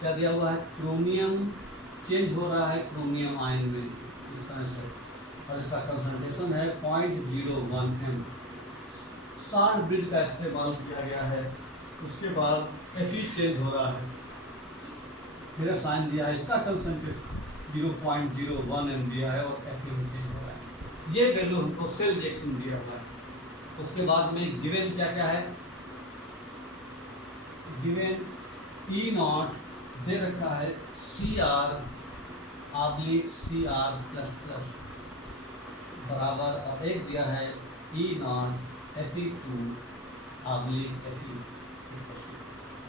क्या दिया हुआ है, क्रोमियम चेंज हो रहा है क्रोमियम आयन में इस तरह से, और इसका कंसंट्रेशन है 0.01 m। शार्ट ब्रिज का इस्तेमाल किया गया है। उसके बाद Fe चेंज हो रहा है, फिर साइन दिया है, इसका कंसंट्रेशन 0.01 m दिया है और Fe में चेंज हो रहा है। ये वैल्यू हमको सेल रिएक्शन दिया हुआ है। उसके बाद में गिवन क्या क्या है, गिवन E0 दे रखा है Cr/Cr++ बराबर, और एक दिया है E0 Fe2/Fe।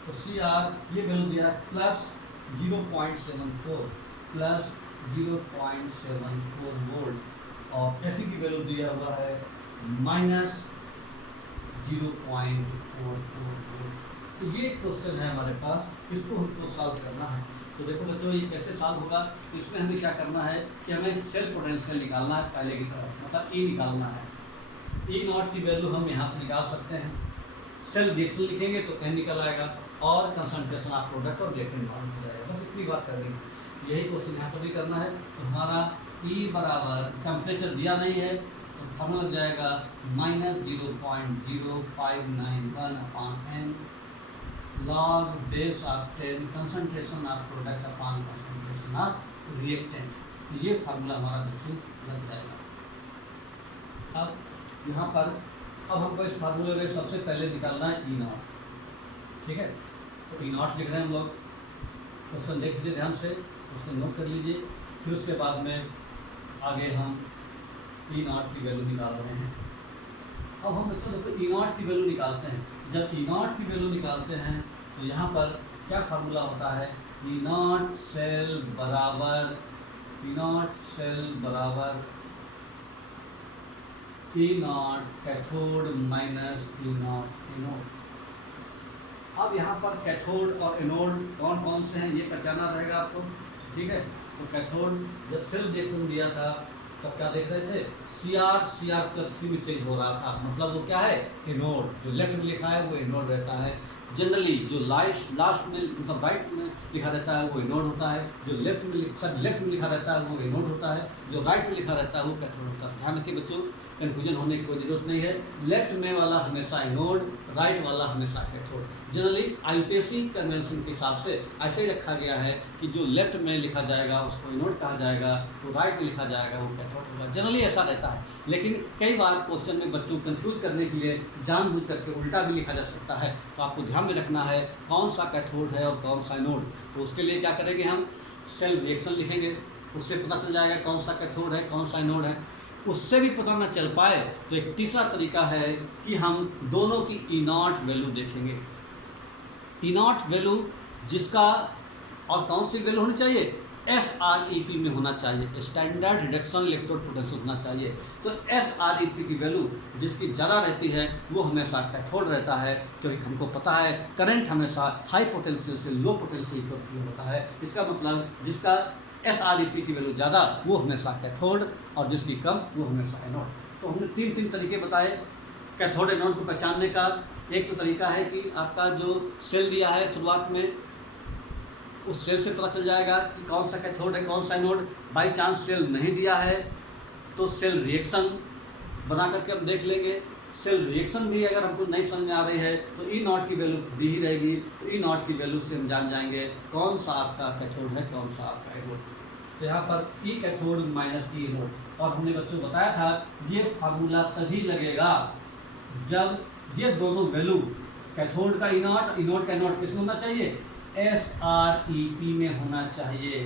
तो Cr ये वैल्यू दिया प्लस 0.74 वोल्ट, और Fe की वैल्यू दिया हुआ है -0.44 वोल्ट। तो ये क्वेश्चन है हमारे पास, इसको हमको सॉल्व करना है। तो देखो बच्चों ये कैसे सॉल्व होगा, इसमें हमें क्या करना है कि हमें सेल पोटेंशियल निकालना है पहले की तरफ, मतलब E निकालना है। E0 की वैल्यू हम यहाँ से निकाल सकते हैं। सेल रिएक्शन लिखेंगे तो n निकल आएगा, और कंसंट्रेशन ऑफ प्रोडक्ट और रिएक्टेंट बाउंड हो जाएगा। बस इतनी बात कर देंगे, यही क्वेश्चन यहाँ पर भी करना है। तो हमारा E बराबर टेम्परेचर दिया नहीं है तो तो फॉर्मूला लग जाएगा -0.0591/n log base of 10 concentration of product upon concentration of reactant. तो ये फार्मूला हमारा बच्चों लग जाएगा। अब यहाँ पर अब हमको इस फार्मूले में सबसे पहले निकालना है E0, ठीक है। तो E0 लिख रहे हैं हम लोग, क्वेश्चन देख लीजिए ध्यान से, क्वेश्चन नोट कर लीजिए, फिर उसके बाद में आगे हम E0 की वैल्यू निकाल रहे हैं। अब हम बच्चों देखो E0 की वैल्यू निकालते हैं। जब E0 की वैल्यू निकालते हैं तो यहाँ पर क्या फार्मूला होता है, E0 सेल बराबर E0 cathode minus E0 anode. अब यहाँ पर कैथोड और एनोड कौन कौन से हैं ये पहचाना रहेगा आपको, ठीक है। तो कैथोड जब सेल रिएक्शन दिया था तब क्या देख रहे थे, Cr+3 में चेंज हो रहा था, मतलब वो क्या है, एनोड। जो लेफ्ट में लिखा है वो एनोड रहता है। जनरली जो लास्ट में मतलब राइट में लिखा रहता है वो एनोड होता है, जो लेफ्ट में लिखा रहता है वो एनोड होता है, जो राइट में लिखा रहता है वो कैथोड होता है। ध्यान रखिए बच्चों, कन्फ्यूजन होने की कोई ज़रूरत नहीं है। लेफ्ट में वाला हमेशा एनोड, राइट वाला हमेशा कैथोड। जनरली आईयूपीएससी कन्वेंशन के हिसाब से ऐसे ही रखा गया है कि जो लेफ्ट में लिखा जाएगा उसको एनोड कहा जाएगा, जो राइट में लिखा जाएगा वो कैथोड होगा। जनरली ऐसा रहता है, लेकिन कई बार क्वेश्चन में बच्चों को कन्फ्यूज करने के लिए जानबूझ करके उल्टा भी लिखा जा सकता है। तो आपको ध्यान में रखना है कौन सा कैथोड है और कौन सा एनोड। तो उसके लिए क्या करेंगे, हम सेल रिएक्शन लिखेंगे, उससे पता चल जाएगा कौन सा कैथोड है कौन सा एनोड है। उससे भी पता ना चल पाए तो एक तीसरा तरीका है कि हम दोनों की E0 वैल्यू देखेंगे। E0 वैल्यू जिसका और कौन सी वैल्यू होनी चाहिए, SREP में होना चाहिए, स्टैंडर्ड रिडक्शन इलेक्ट्रोड पोटेंशियल होना चाहिए। तो SREP की वैल्यू जिसकी ज़्यादा रहती है वो हमेशा कैथोड रहता है, क्योंकि हमको पता है करंट हमेशा हाई पोटेंशियल से लो पोटेंशियल पर फ्लो होता है। इसका मतलब जिसका SREP की वैल्यू ज़्यादा वो हमेशा कैथोड और जिसकी कम वो हमेशा एनोड। तो हमने तीन तरीके बताए कैथोड एनोड को पहचानने का। एक तो तरीका है कि आपका जो सेल दिया है शुरुआत में उस सेल से पता चल जाएगा कि कौन सा कैथोड है कौन सा एनोड। बाई चांस सेल नहीं दिया है तो सेल रिएक्शन बना करके हम देख लेंगे। सेल रिएक्शन भी अगर हमको नहीं समझ में आ रही है तो E0 की वैल्यू दी ही रहेगी, तो E0 की वैल्यू से हम जान जाएंगे कौन सा आपका कैथोड है कौन सा आपका एनोड। तो यहाँ पर E cathode minus E anode. और हमने बच्चों को बताया था ये फार्मूला तभी लगेगा जब ये दोनों वैल्यू कैथोड का E0 एनोड का एनोड किसमें होना चाहिए, SREP में होना चाहिए।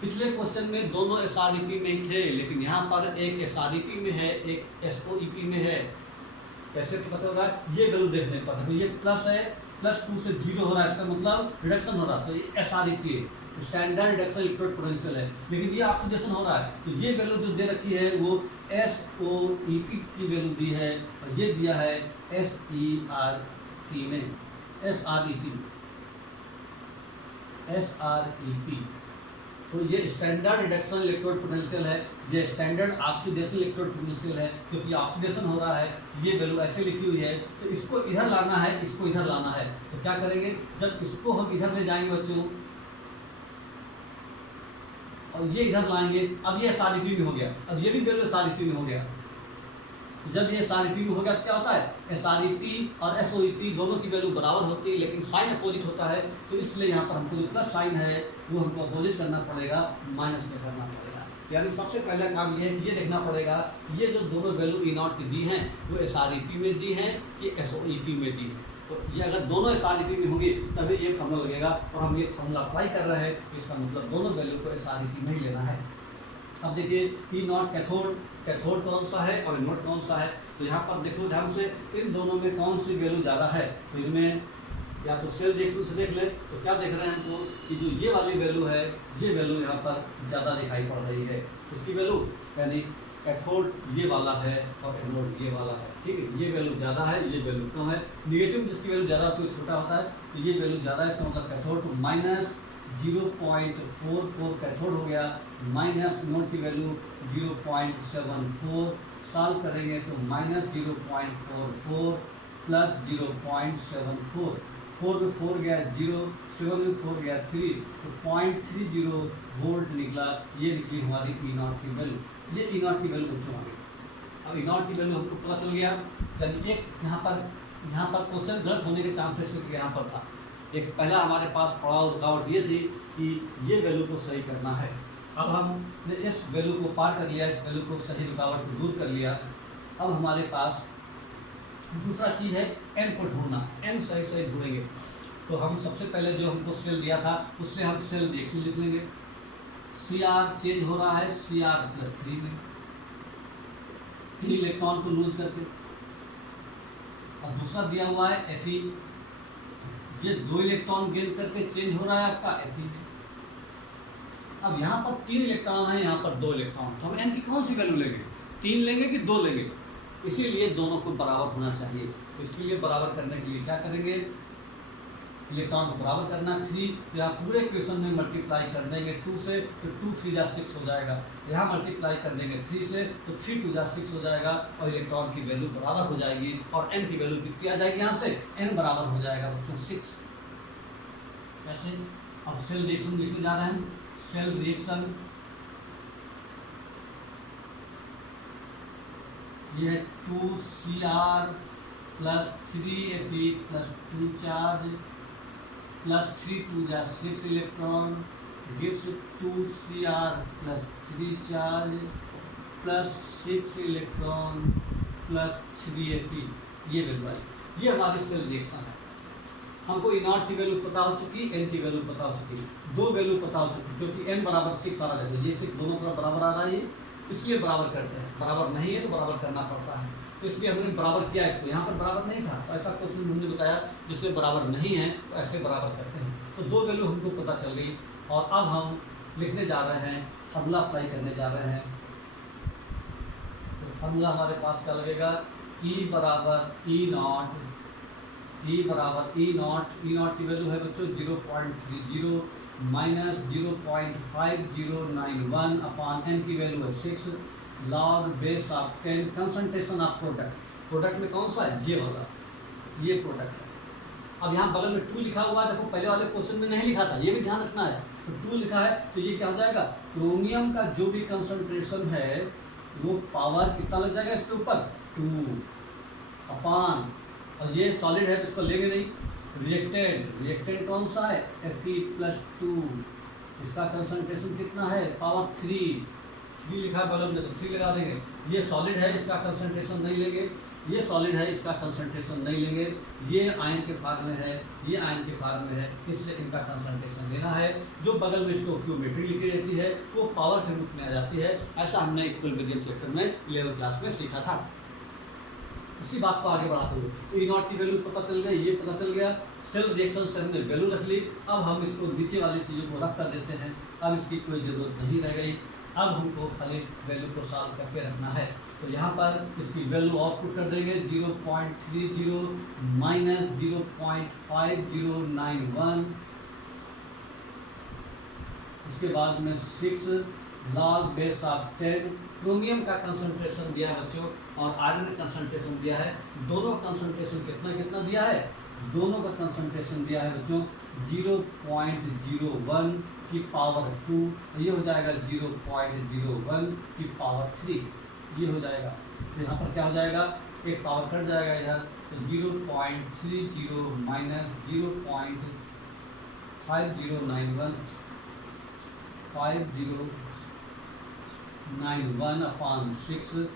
पिछले क्वेश्चन में दोनों SREP में ही थे, लेकिन यहाँ पर एक SREP में है एक SOEP में है। कैसे पता चल रहा है, ये वैल्यू देखने पर देखो ये प्लस है, +2 से 0 हो रहा है, इसका मतलब रिडक्शन हो रहा है। तो ये SREP है, स्टैंडर्ड रिडक्शन इलेक्ट्रोड पोटेंशियल है, लेकिन ये ऑक्सीडेशन हो रहा है। तो ये वैल्यू जो दे रखी है वो SOEP की वैल्यू दी है और ये दिया है SREP में, SREP। तो ये स्टैंडर्ड रिडक्शन इलेक्ट्रोड पोटेंशियल है, ये स्टैंडर्ड ऑक्सीडेशन इलेक्ट्रोड पोटेंशियल है। क्योंकि ऑक्सीडेशन हो रहा है ये वैल्यू ऐसे लिखी हुई है, तो इसको इधर लाना है इसको इधर लाना है। तो क्या करेंगे, जब इसको हम इधर ले जाएंगे बच्चों और ये इधर लाएंगे, अब ये SREP में हो गया, अब ये भी वैल्यू SREP में हो गया। जब ये SREP में हो गया तो क्या होता है, SREP और SOEP दोनों की वैल्यू बराबर होती है, लेकिन साइन अपोजिट होता है। तो इसलिए यहाँ पर हमको जो प्लस साइन है वो हमको अपोजिट करना पड़ेगा, माइनस में करना पड़ेगा। यानी सबसे पहला काम ये है कि ये देखना पड़ेगा कि ये जो दोनों वैल्यू E0 की दी हैं वो SREP में दी हैं कि SOEP में दी है। तो ये अगर दोनों SREP में होंगी तभी ये फॉर्मूला लगेगा, और हम ये फॉर्मूला अप्लाई कर रहे हैं, इसका मतलब दोनों वैल्यू को SREP में ही लेना है। अब देखिए E0 कैथोड कौन सा है और एनोड कौन सा है। तो यहाँ पर देखो ध्यान से, इन दोनों में कौन सी वैल्यू ज़्यादा है। तो इनमें या तो सेल रिएक्शन से देख ले तो क्या देख रहे हैं हमको कि जो ये वाली वैल्यू है ये वैल्यू यहाँ पर ज़्यादा दिखाई पड़ रही है। इसकी वैल्यू यानी कैथोड ये वाला है और एनोड ये वाला है, ठीक है। ये वैल्यू ज़्यादा है ये वैल्यू कम है। निगेटिव जिसकी वैल्यू ज़्यादा होती है छोटा होता है, तो ये वैल्यू ज़्यादा है, इसका मतलब कैथोड तो -0.44 कैथोड हो गया, माइनस एनोड की वैल्यू 0.74। सॉल्व करेंगे तो -0.44 प्लस 0.74, 4 में 4 गया 0, 7 में 4 गया 3, तो 0.30 वोल्ट निकला। ये निकली हमारी E0 की वैल्यू। ये ई नॉट की वैल्यू बच्चों आ गई। अब ई नॉट की वैल्यू हमको पता चल गया, यानी एक यहाँ पर क्वेश्चन गलत होने के चांसेस यहाँ पर था। एक पहला हमारे पास पड़ाव रुकावट ये थी कि ये वैल्यू को सही करना है। अब हमने इस वैल्यू को पार कर लिया, इस वैल्यू को सही रुकावट को दूर कर लिया। अब हमारे पास दूसरा चीज़ है एन को ढूंढना, एन सही ढूंढेंगे। तो हम सबसे पहले जो हमको सेल दिया था उससे हम सेल रिएक्शन लिख लेंगे। सी आर चेंज हो रहा है Cr+3 में 3 इलेक्ट्रॉन को लूज करके, और दूसरा दिया हुआ है Fe, ये 2 इलेक्ट्रॉन गेन करके चेंज हो रहा है आपका Fe में। अब यहाँ पर 3 इलेक्ट्रॉन है, यहाँ पर 2 इलेक्ट्रॉन, तो हम एन की कौन सी वैल्यू लेंगे, 3 लेंगे कि 2 लेंगे? इसीलिए दोनों को बराबर होना चाहिए। तो इसके लिए बराबर करने के लिए क्या करेंगे, इलेक्ट्रॉन को बराबर करना 3, तो यहाँ पूरे क्वेश्चन में मल्टीप्लाई कर देंगे 2 से, तो 2 3 जा 6 हो जाएगा। यहाँ मल्टीप्लाई कर देंगे 3 से, तो 3 2 जा 6 हो जाएगा, और इलेक्ट्रॉन की वैल्यू बराबर हो जाएगी। और एन की वैल्यू कितनी आ जाएगी, यहाँ से एन बराबर हो जाएगा बच्चों 6। ऐसे अब सेल रिएक्शन लिखने जा रहे हैं। सेल रिएक्शन ये है 2Cr + 3Fe + 2 चार्ज + 3 2 जा 6 electron gives 2Cr + 3 charge + 6 electron + 3Fe। ये वैल्यू आई, ये हमारी सेल रिएक्शन है। हमको ई नॉट की वैल्यू पता हो चुकी, एन की वैल्यू पता हो चुकी, 2 वैल्यू पता हो चुकी, क्योंकि n बराबर 6 आ रहा है, ये 6 दोनों तरफ बराबर आ रहा है, इसलिए बराबर करते हैं। बराबर नहीं है तो बराबर करना पड़ता है, तो इसलिए हमने बराबर किया इसको। यहाँ पर बराबर नहीं था, तो ऐसा क्वेश्चन हमने बताया जिसमें बराबर नहीं है तो ऐसे बराबर करते हैं। तो 2 वैल्यू हमको पता चल गई, और अब हम लिखने जा रहे हैं, फार्मूला अप्लाई करने जा रहे हैं। तो फार्मूला हमारे पास क्या लगेगा, E बराबर ई नॉट, ई नॉट की वैल्यू है बच्चों 0.30 माइनस 0.5091 अपॉन एन की वैल्यू है 6 log base of 10 concentration of product में कौन सा है, ये वाला, ये प्रोडक्ट है। अब यहाँ बगल में 2 लिखा हुआ है, देखो पहले वाले क्वेश्चन में नहीं लिखा था, ये भी ध्यान रखना है। तो 2 लिखा है, तो ये क्या हो जाएगा, क्रोमियम का जो भी कंसंट्रेशन है वो पावर कितना लग जाएगा इसके ऊपर 2 अपॉन, और ये सॉलिड है तो इसको लेंगे नहीं, रिएक्टेंट कौन सा है Fe+2, इसका कंसंट्रेशन कितना है पावर 3 लिखा है बगल में, तो 3 लगा देंगे। ये सॉलिड है, इसका कंसंट्रेशन नहीं लेंगे, ये सॉलिड है, इसका कंसंट्रेशन नहीं लेंगे, ये आयन के फॉर्म में है, ये आयन के फॉर्म में है, इससे इनका कंसंट्रेशन लेना है। जो बगल में इसको क्यूमेट्री लिखी रहती है वो पावर के रूप में आ जाती है। ऐसा हमने इक्विलिब्रियम चैप्टर में 11th क्लास में सीखा था। उसी बात को आगे बढ़ाते हुए तो ई नॉट की वैल्यू पता चल गई, ये पता चल गया, सेल रिएक्शन से हमने वैल्यू रख ली। अब हम इसको नीचे वाली चीज़ों को रख कर देते हैं, अब इसकी कोई ज़रूरत नहीं रह गई। अब हमको खाली वैल्यू को सॉल्व करके रखना है। तो यहाँ पर इसकी वैल्यू आउटपुट कर देंगे 0.30 माइनस 0.5091, इसके बाद में 6 लॉग बेस ऑफ 10। क्रोमियम का कंसंट्रेशन दिया है बच्चों और आयरन का कंसंट्रेशन दिया है, दोनों कंसंट्रेशन कितना दिया है, दोनों का कंसंट्रेशन दिया है बच्चों 0.01 की पावर 2, ये हो जाएगा 0.01 की पावर 3, ये हो जाएगा। तो यहाँ पर क्या हो जाएगा, एक पावर कट जाएगा इधर, तो 0.30 minus 0.5091 upon 6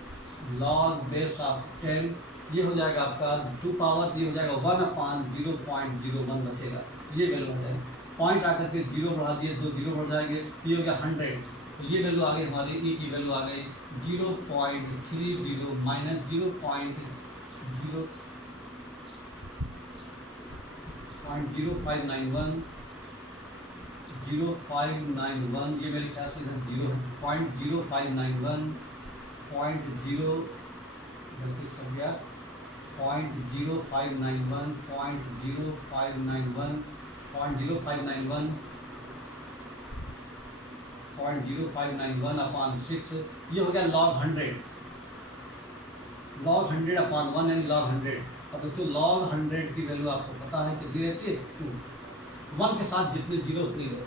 log base of 10, ये हो जाएगा आपका 2 पावर, ये हो जाएगा 1/0.01 बचेगा, ये वैल्यू हो जाएगी। पॉइंट आकर के 0 बढ़ा दिए, 2 0 बढ़ जाएंगे, ये हो गया 100। तो ये वैल्यू आ गई हमारी, ई की वैल्यू आ गई 0.30 माइनस 0.0591, ये मेरे ख्याल से 0.0591 गलती से हो गया 0.0591 अपॉन 6, ये हो गया लॉग 100 अपॉन 1 यानी लॉग 100। अब बच्चों लॉग 100 की वैल्यू आपको पता है कितनी रहती है 2, 1 के साथ जितने जीरो उतनी रहती है।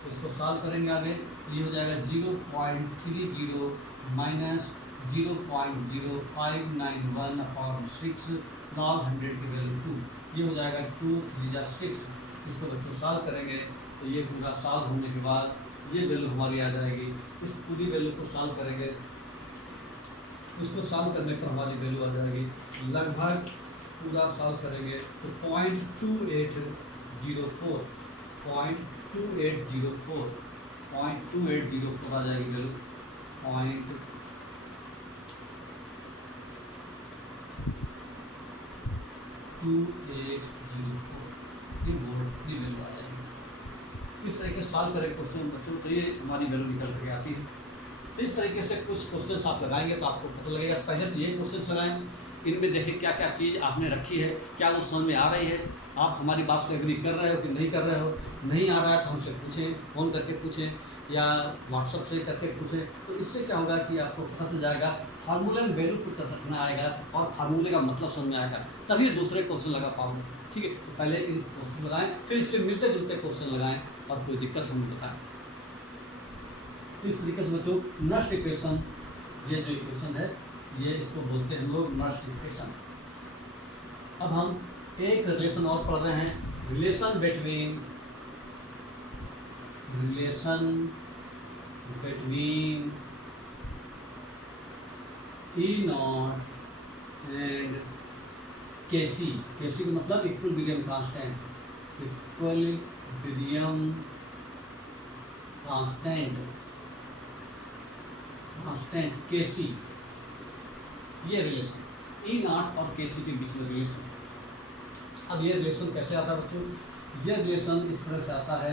तो इसको सॉल्व करेंगे आगे, ये हो जाएगा 0.30 माइनस 0.0591/6 log 100 की वैल्यू 2, ये हो जाएगा 2 3 जा 6। इसको बच्चों सॉल्व करेंगे तो ये पूरा सॉल्व होने के बाद ये वैल्यू हमारी आ जाएगी। इस पूरी वैल्यू को सॉल्व करेंगे, इसको सॉल्व करने पर हमारी वैल्यू आ जाएगी लगभग, पूरा सॉल्व करेंगे तो 0.2804 0.2804 आ जाएगी वैल्यू। 0.2804 ये वोल्ट की वैल्यू आ जाएगी। इस तरीके से सॉल्व करें क्वेश्चन बच्चों तो ये हमारी वैल्यू निकल करके आती है। तो इस तरीके से कुछ क्वेश्चन आप लगाएंगे तो आपको पता लगेगा। पहले तो ये क्वेश्चन लगाएं, इनमें देखिए क्या क्या चीज़ आपने रखी है, क्या वो समझ में आ रही है, आप हमारी बात से एग्री कर रहे हो कि नहीं कर रहे हो। नहीं आ रहा है तो हमसे पूछें, फ़ोन करके पूछें या व्हाट्सएप से करके पूछें। तो इससे क्या होगा कि आपको पता चल जाएगा, फार्मूले में वैल्यू पुट रखना आएगा और फार्मूले का मतलब समझ में आएगा, तभी दूसरे क्वेश्चन लगा पाओगे। ठीक है, तो पहले इन क्वेश्चन लगाएं, फिर इससे मिलते जुलते क्वेश्चन लगाएं और कोई दिक्कत हमें बताएं। तो इस तरीके से बच्चों नष्ट इक्वेशन, ये जो इक्वेशन है ये इसको बोलते हैं हम लोग नष्ट इक्वेशन। अब हम एक रिलेशन और पढ़ रहे हैं, relation between E0 and Kc। Kc का मतलब इक्विलिब्रियम कांस्टेंट, Kc, ये रिलेशन E0 और Kc के बीच में रिलेशन। अब ये रिलेशन कैसे आता है बच्चों? ये रिलेशन इस तरह से आता है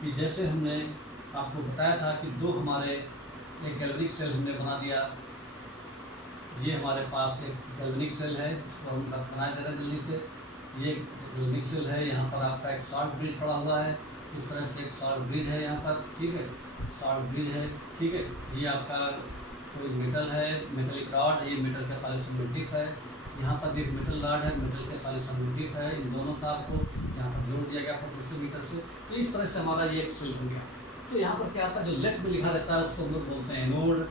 कि जैसे हमने आपको बताया था कि दो हमारे एक गैल्वेनिक सेल हमने बना दिया। ये हमारे पास एक गैल्वेनिक सेल है, इसको हम बनाए दे रहे हैं जल्दी से। ये गैल्वेनिक सेल है, यहाँ पर आपका एक शॉर्ट ब्रिज पड़ा हुआ है, इस तरह से एक शॉर्ट ब्रिज है यहाँ पर। ठीक है, शॉर्ट ब्रिज है। ठीक है, ये आपका कोई मेटल है, मेटलिक रॉड, ये मेटल का सॉल्यूशन है। यहाँ पर भी एक मेटल रॉड है, मेटल के सॉल्यूशन है। इन दोनों तार को यहाँ पर जोड़ दिया गया पोटेंशियोमीटर से। तो इस तरह से हमारा ये एक सेल हो गया। तो यहाँ पर क्या आता है, जो लेफ्ट में लिखा रहता है उसको हम लोग बोलते हैं एनोड,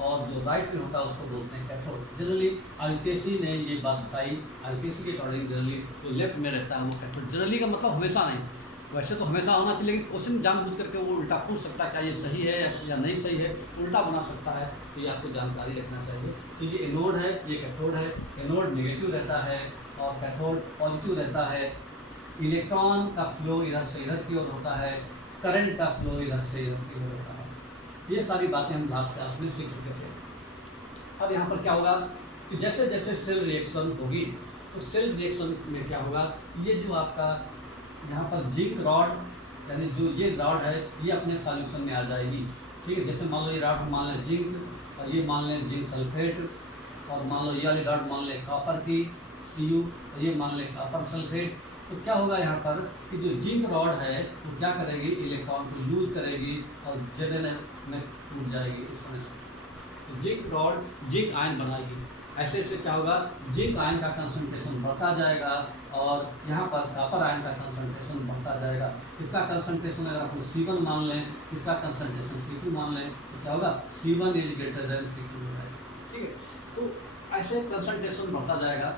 और जो राइट में होता है उसको बोलते हैं कैथोड। जनरली आईपीएससी ने ये बात बताई, आईपीएससी के अकॉर्डिंग जनरली जो लेफ्ट में रहता है वो कैथोड। जनरली का मतलब हमेशा नहीं, वैसे तो हमेशा होना चाहिए, लेकिन क्वेश्चन जानबूझ करके वो उल्टा पूछ सकता है, क्या ये सही है या नहीं सही है, उल्टा बना सकता है। तो ये आपको जानकारी रखना चाहिए। तो ये एनोड है, ये कैथोड है। एनोड नेगेटिव रहता है और कैथोड पॉजिटिव रहता है। इलेक्ट्रॉन का फ्लो इधर से इधर की ओर होता है, करंट का फ्लो इधर से इधर की ओर होता है। ये सारी बातें हम लास्ट क्लास में सीख चुके थे। अब यहाँ पर क्या होगा कि जैसे जैसे सेल रिएक्शन होगी तो सेल रिएक्शन में क्या होगा, ये जो आपका यहाँ पर जिंक रॉड, यानी जो ये रॉड है ये अपने सॉल्यूशन में आ जाएगी। ठीक है, जैसे मान लो ये रॉड मान लें जिंक, और ये मान लें जिंक सल्फेट, और मान लो ये वाली रॉड मान लें कॉपर की Cu, और ये मान लें कॉपर सल्फेट। तो क्या होगा यहाँ पर कि जो जिंक रॉड है वो क्या करेगी, इलेक्ट्रॉन को लूज करेगी और Zn में टूट जाएगी इस तरह से। तो जिंक रॉड जिंक आयन बनाएगी। ऐसे ऐसे क्या होगा, जिंक आयन का कंसंट्रेशन बढ़ता जाएगा और यहाँ पर कॉपर आयन का कंसंट्रेशन बढ़ता जाएगा। इसका कंसंट्रेशन अगर आप C1 मान लें, इसका कंसंट्रेशन C2 मान लें, तो क्या होगा C1 is greater than C2 हो जाएगा। ठीक है, तो ऐसे कंसंट्रेशन बढ़ता जाएगा।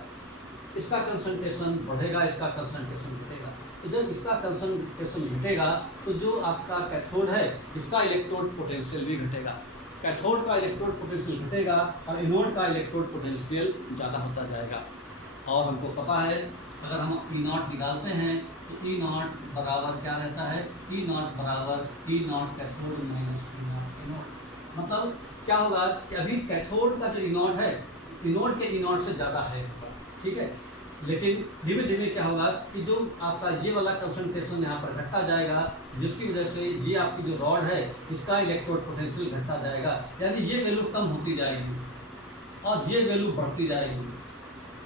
इसका कंसंट्रेशन बढ़ेगा, इसका कंसंट्रेशन घटेगा। तो जब इसका कंसंट्रेशन घटेगा तो जो आपका कैथोड है इसका इलेक्ट्रोड पोटेंशियल भी घटेगा। कैथोड का इलेक्ट्रोड पोटेंशियल घटेगा और एनोड का इलेक्ट्रोड पोटेंशियल ज़्यादा होता जाएगा। और हमको पता है अगर हम E0 निकालते हैं तो E0 बराबर क्या रहता है, E0 बराबर E0 cathode minus E0 anode. मतलब क्या होगा कि अभी कैथोड का जो E0 है, एनोड के E0 से ज़्यादा है। ठीक है, लेकिन धीमे धीमे क्या होगा कि जो आपका ये वाला कंसंट्रेशन यहाँ पर घटता जाएगा, जिसकी वजह से ये आपकी जो रॉड है इसका इलेक्ट्रोड पोटेंशियल घटता जाएगा। यानी ये वैल्यू कम होती जाएगी और ये वैल्यू बढ़ती जाएगी।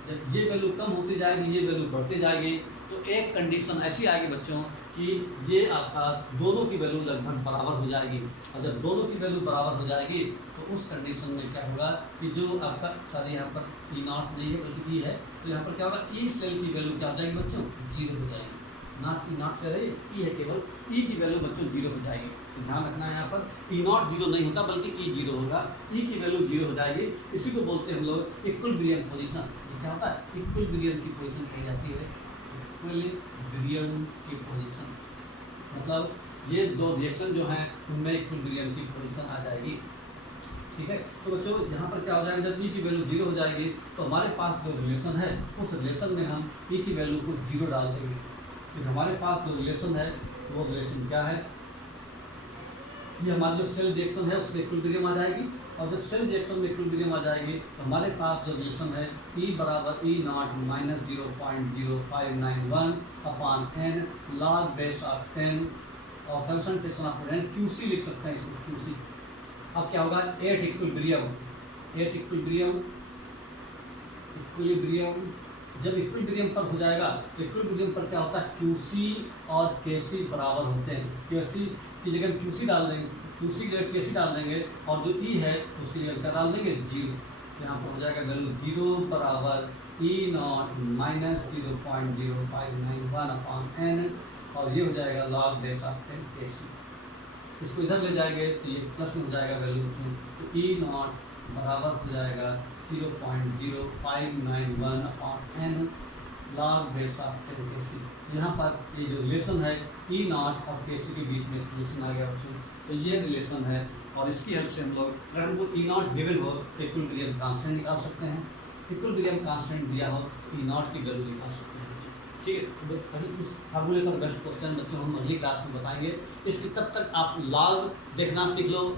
जब ये वैल्यू कम होती जाएगी, ये वैल्यू बढ़ती जाएगी, तो एक कंडीशन ऐसी आएगी बच्चों कि ये आपका दोनों की वैल्यू लगभग बराबर हो जाएगी। और जब दोनों की वैल्यू बराबर हो जाएगी तो उस कंडीशन में क्या होगा कि जो आपका सारे यहाँ पर E0 नहीं है बल्कि E है, तो यहाँ पर क्या होगा, E सेल की वैल्यू क्या हो जाएगी बच्चों, 0 हो जाएगी। नॉट ई नॉट से रही ई है केवल, ई की वैल्यू बच्चों जीरो हो जाएगी। तो ध्यान रखना है यहाँ पर ई नॉट जीरो नहीं होता बल्कि ई जीरो होगा, ई की वैल्यू जीरो हो जाएगी। इसी को बोलते हैं हम लोग इक्विलिब्रियम पोजीशन। ये क्या होता है? इक्विलिब्रियम की पोजीशन कही जाती है, इक्विलिब्रियम की पोजीशन। मतलब ये दो रिएक्शन जो हैं उनमें इक्विलिब्रियम की पोजीशन आ जाएगी। ठीक है, तो बच्चों यहाँ पर क्या हो जाएगा, जब ई की वैल्यू जीरो हो जाएगी तो हमारे पास जो रिलेशन है उस रिलेशन में हम ई की वैल्यू को जीरो डाल देंगे। फिर हमारे पास जो रिलेशन है वो रिलेशन क्या है, ये हमारी जो सेल रिएक्शन है उसमें इक्विलिब्रियम आ जाएगी। और जब सेल रिएक्शन में इक्विलिब्रियम आ जाएगी तो हमारे पास जो रिलेशन है ई बराबर E naught minus 0.0591 upon N log base of 10 और कंसंट्रेशन ऑफ एन क्यूसी लिख सकते हैं इसको, क्यूसी। अब क्या होगा, एट इक्विलिब्रियम जब इक्विलिब्रियम पर हो जाएगा तो इक्विलिब्रियम पर क्या होता है, क्यूसी और केसी बराबर होते हैं। केसी की जगह क्यूसी डाल देंगे, क्यूसी की जगह केसी डाल देंगे और जो ई है उसकी जगह क्या डाल देंगे, जीरो। यहाँ पर हो जाएगा वैल्यू जीरो बराबर E naught minus 0.0591 upon N और ये हो जाएगा लॉग बेस ऑफ 10 केसी। इसको इधर ले जाएंगे तो ये प्लस में हो जाएगा वैल्यू, तो ई नॉट बराबर हो जाएगा 0.0591 upon N log base of 10 KC. यहाँ पर ये जो रिलेशन है ई नॉट और केसी के बीच में रिलेशन आ गया बच्चों, तो ये रिलेशन है। और इसकी हेल्प से हम लोग अगर हमको ई नॉट गिवन हो तो इक्विलिब्रियम कांस्टेंट निकाल सकते हैं। इक्विलिब्रियम कांस्टेंट दिया हो तो ई नॉट की वैल्यू निकाल सकते हैं। ठीक है, तो अभी इस फार्मूले पर बेस्ट क्वेश्चन बच्चों हम अगली क्लास में बताएंगे। इसकी तब तक आप लॉग देखना सीख लो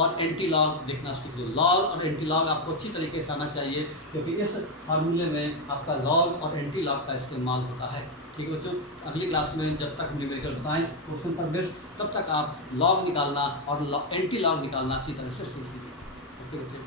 और एंटी लॉग देखना सीख लो। लॉग और एंटी लॉग आपको अच्छी तरीके से आना चाहिए क्योंकि इस फार्मूले में आपका लॉग और एंटी लॉग का इस्तेमाल होता है। ठीक है बच्चों, अगली क्लास में जब तक हम न्यूमेरिकल बताएं क्वेश्चन पर बेस्ट, तब तक आप लॉग निकालना और एंटी लॉग निकालना अच्छी तरह से सीख लीजिए। ओके बच्चों।